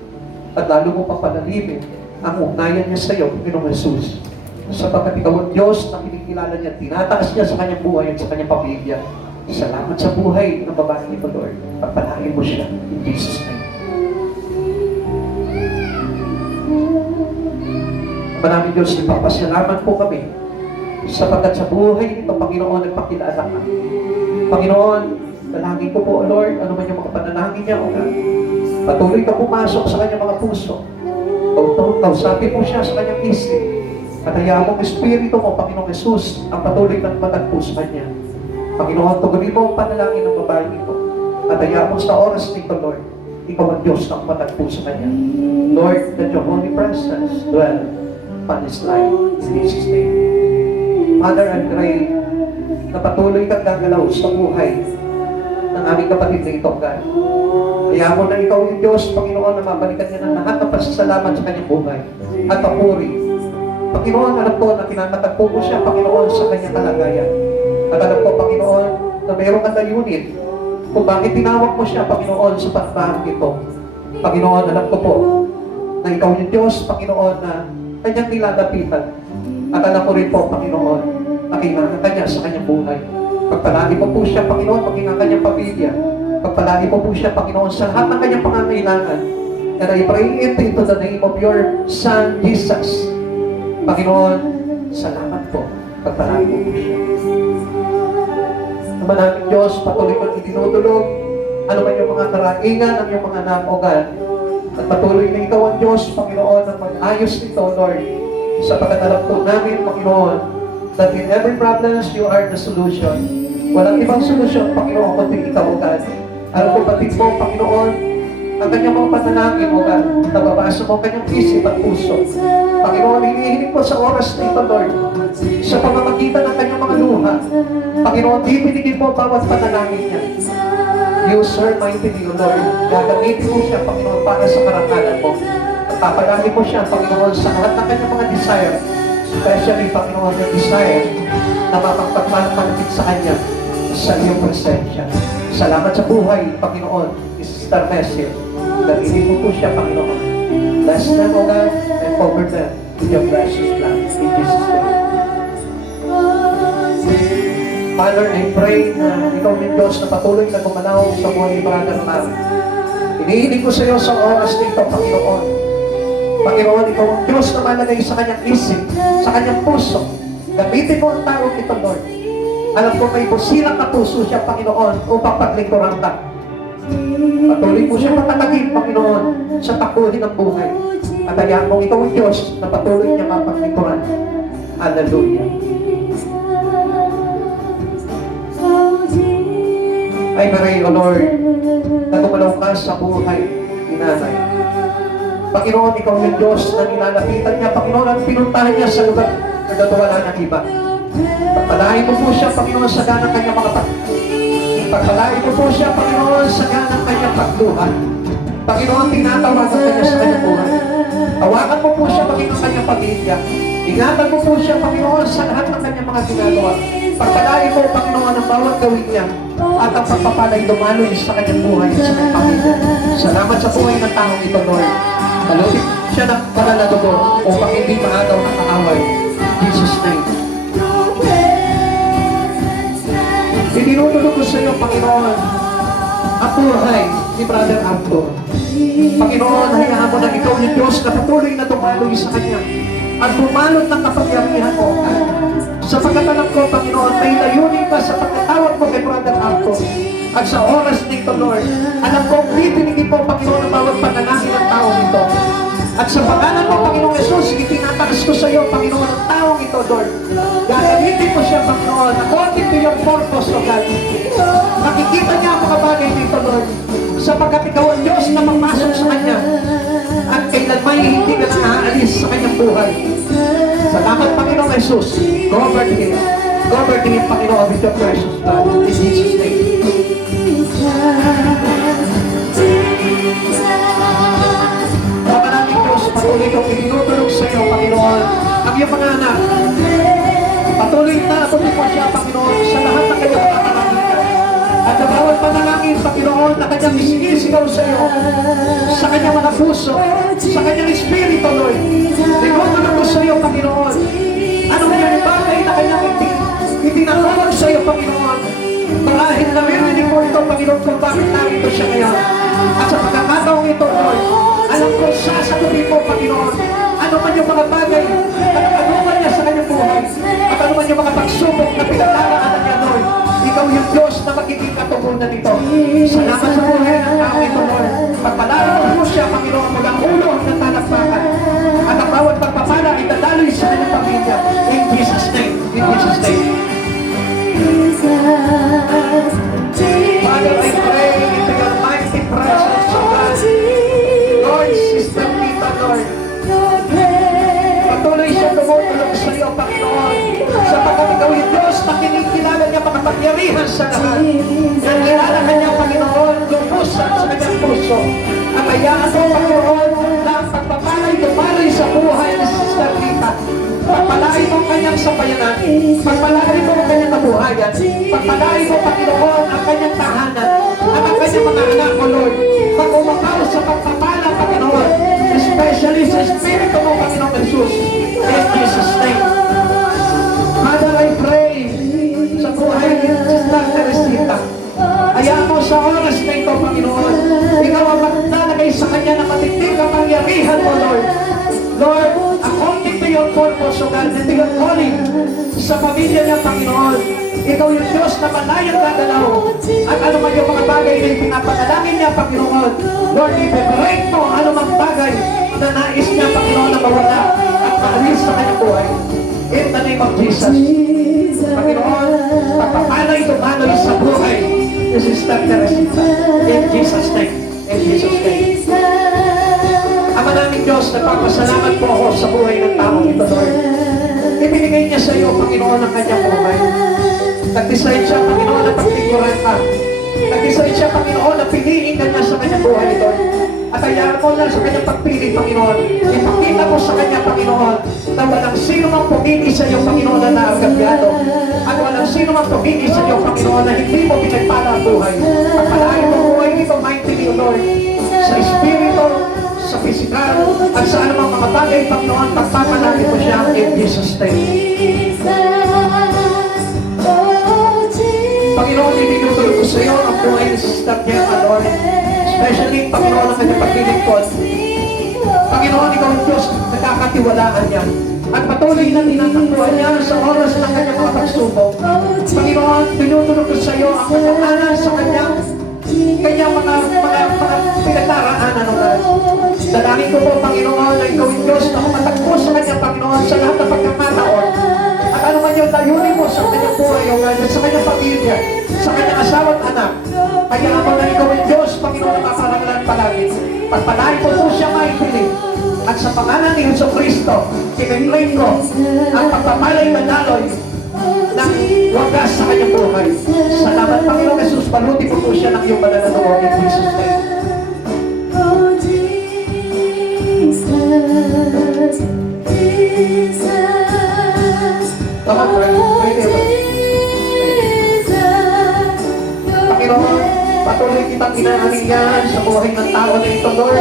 At lalo mo papalalimin ang ugnayan niya sa iyo, Panginoong Jesus. Sapagkat ikaw ang Diyos na kinikilala niya, tinataas niya sa kanyang buhay at sa kanyang pamilya. Salamat sa buhay ng babae nito, Lord. Pagpalain mo siya. In Jesus' name. Maraming Diyos, ipapasalamat po kami sapagkat sa buhay nito, Panginoon, nagpakilala ka. Panginoon, dalangin ko po, Lord, ano man yung mga panalangin niya, O God. Patuloy ka pumasok sa kanyang mga puso. Kausapin mo siya sa kanyang isip. At hayaan mong Espiritu mo, Panginoong Jesus, ang patuloy ng matagpo sa kanya. Panginoon, tugunin mo ang panalangin ng babae nito. At hayaan mo sa oras nito, Lord, ikaw ang Diyos na matagpo sa kanya. Lord, let your holy presence dwell upon his life. In Jesus' name. Father, I pray na patuloy kang gagalaw sa buhay ng aming kapatid na ito, God. Kaya mo na ikaw yung Diyos, Panginoon, na mabalikan niya ng lahat ng pasasalamat sa kanyang buhay at papuri. Panginoon, alam ko na pinapatagpo mo siya, Panginoon, sa kanyang kalagayan. At alam ko, Panginoon, na mayroong kang layunin kung bakit tinawag mo siya, Panginoon, sa panahon ito. Panginoon, alam ko po na ikaw yung Diyos, Panginoon, na kanyang nilalapitan. At alam ko rin po, Panginoon, na kailangan kanya sa kanyang buhay. Pagpalagi mo po siya, Panginoon, maging ang kanyang pamilya. Pagpalagi mo po siya, Panginoon, sa lahat ng kanyang pangangailangan. And I pray it into the name of your Son, Jesus. Panginoon, salamat po. Pagpalagi mo po siya. Naman namin Diyos, patuloy mo itinutulog. Ano man yung mga karaingan ng iyong mga anak, O God. At patuloy na ikaw ang Diyos, Panginoon, ang mag-ayos nito, Lord. Sapagkat alam po namin, Panginoon, that in every problems, you are the solution. Walang ibang solusyon, Panginoon, kundi ikaw, O God. Alam ko, batid mo, Panginoon, ang kanyang mga panalangin, O God, nababasa mo ang kanyang isip at puso. Panginoon, hinihiling ko sa oras na ito, Lord, sa pamamagitan ng kanyang mga luha. Panginoon, bibigin mo bawat panalangin niya. Use her mightily, O Lord. Gagamitin mo siya, Panginoon, para sa karangalan mo. At papalagi mo siya, Panginoon, sa lahat ng kanyang mga desire. Especially, Panginoon, yung desire na mapagpagmalapit sa kanya sa iyong presensya. Salamat sa buhay, Panginoon, ni Sister Messi. Gamitin mo po siya, Panginoon. Bless them, O God, and cover them with your precious blood. In Jesus' name. Father, I pray na ikaw din Diyos na patuloy na gumalaw sa buhay ni Brother namin. Hinihiling ko sa iyo sa oras nito, Panginoon. Panginoon, ikaw ang Diyos na malagay sa kanyang isip, sa kanyang puso. Gamitin mo ang taong ito, Lord. Alam ko may busilang na puso siya, Panginoon, upang paglingkuran ka. Patuloy mo siya matalagin, Panginoon, sa takuhin ng buhay. At hayaan mong ikaw ang Diyos na patuloy niya mapaglingkuran. Hallelujah. I pray, O Lord, na gumalaw ka sa buhay ni Nanay. Panginoon, ikaw yung Diyos na nilalapitan niya. Panginoon, ang pinuntahan niya sa lugar na natawala ng iba. Pagpalain mo po siya, Panginoon, sa ganang kanyang mga pagpalain mo po siya, Panginoon, sa ganang kanyang pagluha. Panginoon, tinatawagan ka niya sa kanyang buhay. Tawagan mo po siya, maging ang kanyang pamilya. Ingatan mo po siya, Panginoon, sa lahat ng kanyang mga ginagawa. Pagpalain mo, Panginoon, ang bawat gawin niya at ang pagpapalay dumaloy sa kanyang buhay at sa kanyang pamilya. Salamat sa buhay ng taong ito, Lord. Malupit siya ng banal na dugo upang hindi maagaw ng kaaway. Jesus' name. Itinutulog ko sa iyo, Panginoon, ang buhay ni Brother Arthur. Panginoon, hayaan mo na ikaw yung Diyos na patuloy na dumaloy sa kanya at bumalot ng kapangyarihan mo. Sapagkat alam ko, Panginoon, may layunin ka sa pagkatawag mo kay Brother Arthur. At sa oras nito, Lord, alam ko, bibinigin mo, Panginoon, ang bawat panalangin ng tao nito. At sa pangalan mo, Panginoong Jesus, itinataas ko sa iyo, Panginoon, ang taong ito, Lord. Gagamitin mo siya, Panginoon, according to your purpose, O God. Makikita niya ang mga bagay dito, Lord. Sapagkat ikaw ang Diyos na magpasok sa kanya. At kailanman hindi ka na aalis sa kanyang buhay. Salamat, Panginoong Jesus. Cover him. Cover him, Panginoon, with your precious blood. In Jesus' name. Maraming Diyos, patuloy kong itinutulog sa iyo, Panginoon, ang iyong mga anak. Patuloy na tuloy mo siya, Panginoon, sa lahat ng kanyang panalangin. At ang bawat panalangin, Panginoon, na kanyang isinisigaw sa iyo, sa kanyang mga puso, sa kanyang espiritu, Lord. Tinutulog ko sa iyo, Panginoon. Anong yung bagay na kanyang itinatawag sa iyo, Panginoon. Marahil na rinig mo ito, Panginoon, kung bakit narito siya ngayon. At sa pagkakataong ito, Lord, alam ko, sasagutin mo, Panginoon, ano man yung mga bagay at ano man niya sa kanyang buhay at ano man yung mga pagsubok na pinagdaraanan niya, Lord. Ikaw yung Diyos na magiging katugunan nito. Salamat sa buhay ng tao ito, Lord. Pagpalain mo siya, Panginoon, mula ulo hanggang talakpakan. At ang bawat pagpapala itadaloy sa kanyang pamilya. In Jesus' name. In Jesus' name. Father, I pray into your mighty presence, O God. Lord, Sister Tita, Lord. Patuloy siya tumutulog sa iyo, Panginoon. Sapagkat ikaw yung Diyos na kinikilala niya kapangyarihan sa lahat. Nakilala kanya, Panginoon, lubusan sa kanyang puso. At hayaan mo, Panginoon, na ang pagpapalay dumaloy sa buhay ni Sister Rita. Pagpalain mo ang kanyang sabayanan. Pagpalain mo ang kanyang kabuhayan. Pagpalain mo, Panginoon, ang kanyang tahanan. At ang kanyang mga anak mo, Lord. Pag-umakaw sa pagpapala, Panginoon. Especially sa Espiritu mo, Panginoon Jesus. In Jesus' name. Father, I pray sa buhay ni Sister Teresita. Hayaan mo sa oras na ito, Panginoon. Ikaw ang maglalagay sa kanya na matinding kapangyarihan mo, Lord. Lord, according to your purpose, O God, and to your calling sa pamilya niya, Panginoon. Ikaw yung Diyos na malayang gagalaw. At ano man yung mga bagay na pinapanalangin niya, Panginoon. Lord, i-break mo ano mang bagay na nais niya, Panginoon, na mawala at maalis sa kanyang buhay. In the name of Jesus. Panginoon, pagpapalay dumaloy sa buhay ni Sister Teresita. In Jesus' name. In Jesus' name. Ama naming Diyos, nagpapasalamat po ako sa buhay ng taong ito, Lord. Ibinigay niya sa iyo, Panginoon, ang kanyang buhay. Nag-decide siya, Panginoon, na pagtikuran ka. Nag-decide siya, Panginoon, na piliin ka niya sa kanyang buhay, Lord. At hayaan mo na sa kanyang pagpili, Panginoon. Ipakita mo sa kanya, Panginoon, na walang sino mang pumili sa iyo, Panginoon, na naagabyado. At walang sino mang pumili sa iyo, Panginoon, na hindi mo pinagpala ang buhay. Pagpalain mo buhay nito, mighty name, Lord. Sa Espiritu, sa pisikal, at sa anumang mga bagay, Panginoon, pagpapalagi mo siya in Jesus' name. Panginoon, ibinutulog ko sa iyo ang buhay ni Sister Gemma, Lord. Especially, Panginoon, ang kanyang paglilingkod. Panginoon, ikaw ang Diyos, nakakatiwalaan niya. At patuloy na tinatakbuhan niya sa oras ng kanyang mga pagsubok. Panginoon, binutulog ko sa iyo ang kanyang sa kanyang mga pinagdaraanan, Lord. Dalangin ko po, Panginoon, na ikaw ang Diyos na kumatakbo sa kanyang, Panginoon, sa lahat ng pagkakataon. At ano man yung layunin mo sa kanyang buhay, O God, sa kanyang pamilya, sa kanyang asawa at anak. Kaya ako na ikaw ang Diyos, Panginoon, na maparangalan palagi. Pagpalain ko po siya maipiling. At sa pangalan ni Jesucristo, kineclaim ko ang pagpapalay manaloy ng wagas sa kanyang buhay. Salamat, Panginoon Jesus, paluti po po siya ng iyong banal na dugo in Jesus' name. Come on, pray. Panginoon, patuloy kitang inaanihan sa buhay ng tao na ito, Lord.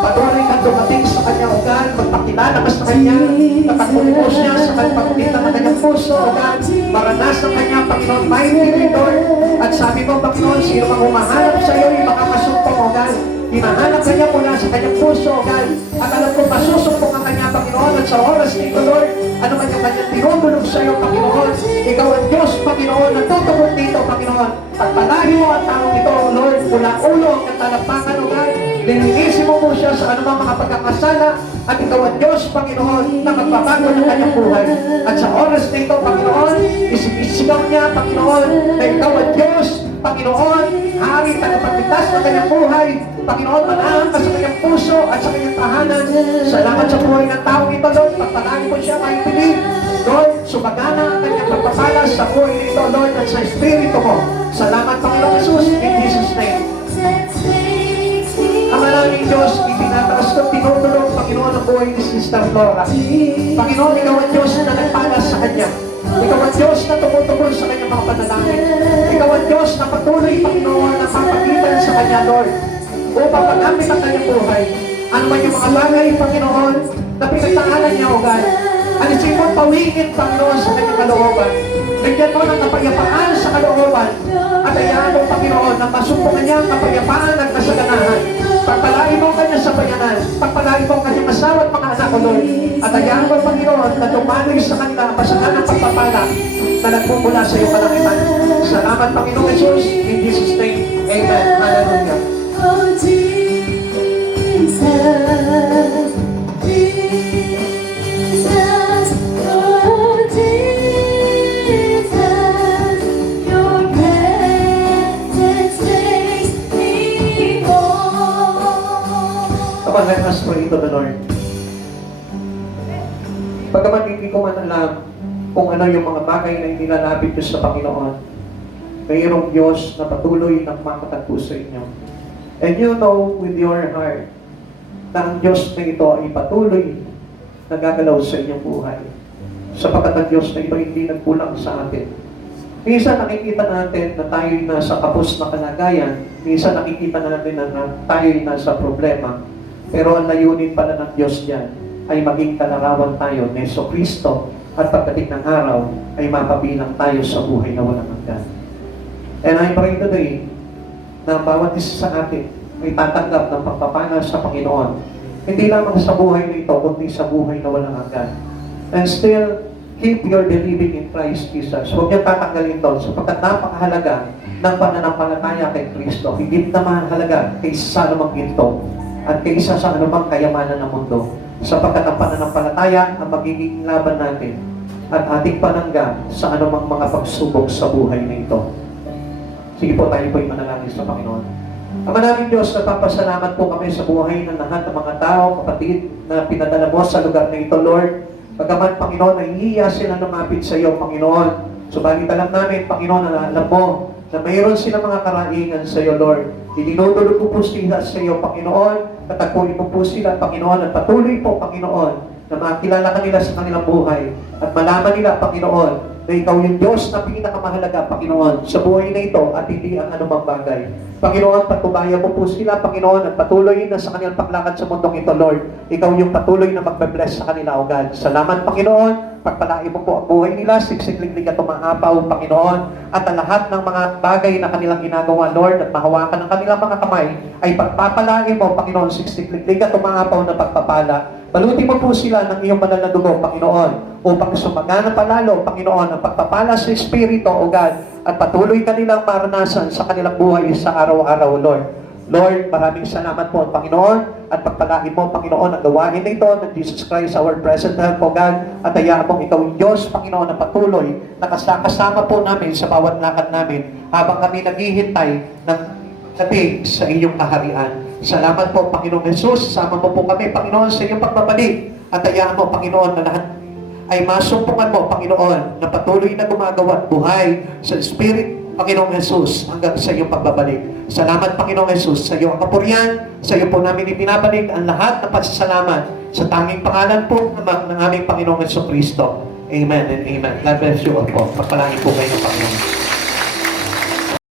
Patuloy kang dumating sa kanyang ugal, magpakilala ka sa kanya, natagpulipos niya sa pagpakita ng kanyang puso, ugal, maranasan kanya, Panginoon, mighty Lord. At sabi mo, Panginoon, sino mang humahanap sa iyo, yung makakasumpong ugal, hinahanap kanya mula sa kanyang puso, ugal. At alam ko, masusumpong ang kanya, Panginoon, at sa oras nito, Lord, ano man yung kanyang tinutulog sa iyo, Panginoon, ikaw ang Diyos, Panginoon, natutulog dito, Panginoon. Pagpalahin mo ang taong ito, Lord, mula ulo ang katalapakan, ugal. Linisin mo po siya sa anumang mga pagkakasala at ikaw ang Diyos, Panginoon, na magbabago ng kanyang buhay. At sa oras na ito, Panginoon, isisigaw niya, Panginoon, na ikaw ang Diyos, Panginoon, hari, tagapagligtas ng kanyang buhay. Panginoon, manahan ka sa kanyang puso at sa kanyang tahanan. Salamat sa buhay ng taong ito, Lord. Pagpalain mo siya, maipilig. Lord, sumagana ang kanyang pagpapala sa buhay nito, Lord, at sa Espiritu mo. Salamat, Panginoon Jesus, in Jesus' name. Ang maraming Diyos, itinataas ko, tinutulong, Panginoon, ang buhay ni Sister Flora. Panginoon, ikaw ang Diyos na nagpalas sa kanya. Ikaw ang Diyos na tumutubol sa kanyang mga panalangin. Ikaw ang Diyos na patuloy, Panginoon, na papagitan sa kanya, Lord, upang magamit ang kanyang buhay. Ano man yung mga bagay, Panginoon, na pinagtanganan niya, O God. Alisin mo, pawingin, Panginoon, sa kanyang kalooban. Bigyan mo ng kapayapaan sa kalooban. At hayaan mo, Panginoon, na masumpungan niya ang kapayapaan at kasaganahan. Pagpalain mo ang kanyang sabayanan. Pagpalain mo ang kanyang asawa at mga anak ko, Lord. At hayaan mo, Panginoon, na tumanoy sa kanila pasangan ng pagpapala na nagmumula sa iyo kalangitan. Salamat, Panginoon Jesus. In Jesus' name, Amen. Hallelujah. Oh, Jesus, Jesus, oh, Jesus, your presence makes me whole. Come on, let us pray to the Lord. Pagkaman hindi ko man alam kung ano yung mga bagay na inilalapit ko sa Panginoon, mayroong Diyos na patuloy na kumakatagpo sa inyo. And you know with your heart na ang Diyos na ito ay patuloy na gagalaw sa inyong buhay. Sapagkat ang Diyos na ito hindi nagkulang sa atin. Minsan nakikita natin na tayo'y nasa kapos na kalagayan. Minsan nakikita natin na tayo'y nasa problema. Pero ang layunin pala ng Diyos diyan ay maging kalarawan tayo ni Jesucristo at pagdating ng araw ay mapabilang tayo sa buhay na walang hanggan. And I pray today na bawat isa sa atin ay tatanggap ng pagpapala sa Panginoon. Hindi lamang sa buhay na ito, kundi sa buhay na walang hanggan. And still, keep your believing in Christ Jesus. Huwag niyo tatanggalin ito sapagkat napakahalaga ng pananampalataya kay Kristo. Hindi na mahalaga kaysa sa anumang ginto at kaysa sa anumang kayamanan ng mundo. Sapagkat ang pananampalataya ang magiging laban natin at ating panangga sa anumang mga pagsubok sa buhay na ito. Sige po, tayo po'y manalangin sa Panginoon. Ama naming Diyos, nagpapasalamat po kami sa buhay ng lahat ng mga tao, kapatid, na pinadala mo sa lugar na ito, Lord. Pagkaman, Panginoon, nahihiya sila lumapit sa iyo, Panginoon. Subalit alam namin, Panginoon, na alam mo na mayroon silang mga karaingan sa iyo, Lord. Idinudulog ko po sila sa iyo, Panginoon. Tatagpuin mo po sila, Panginoon, at patuloy po, Panginoon, na makilala ka nila sa kanilang buhay at malaman nila, Panginoon, na ikaw yung Diyos na pinakamahalaga, Panginoon, sa buhay na ito at hindi ang anumang bagay. Panginoon, patubayan mo po sila, Panginoon, at patuloy na sa kanilang paglakad sa mundong ito, Lord. Ikaw yung patuloy na magbe-bless sa kanila, O God. Salamat, Panginoon. Pagpalain mo po ang buhay nila, siksik-liglig at tumaapaw, Panginoon. At ang lahat ng mga bagay na kanilang ginagawa, Lord, at mahawakan ng kanilang mga kamay, ay pagpapalain mo, Panginoon, siksik-liglig at tumaapaw na pagpapala. Balutin mo po sila ng iyong banal na dugo, Panginoon, upang sumagana palalo, Panginoon, ang pagpapala sa Espiritu, O God, at patuloy kanilang maranasan sa kanilang buhay sa araw-araw, Lord. Lord, maraming salamat po, Panginoon, at pagpalain mo, Panginoon, ang gawain na ito ng Jesus Christ, our present help, O God, at hayaan mong ikaw yung Diyos, Panginoon, na patuloy na kasama po namin sa bawat lakad namin habang kami naghihintay ng dating sa iyong kaharian. Salamat po, Panginoon Jesus. Sama mo po kami, Panginoon, sa iyong pagbabalik. At hayaan mo, Panginoon, na lahat ay masumpungan mo, Panginoon, na patuloy na gumagawa at buhay sa Spirit, Panginoong Jesus, hanggang sa iyong pagbabalik. Salamat, Panginoong Jesus, sa iyong kapurihan. Sa iyo po namin ibinabalik ang lahat ng pasasalamat sa tanging pangalan po ng aming Panginoong Jesucristo. Amen and amen. God bless you all po. Pagpalain po kayo ng Panginoon.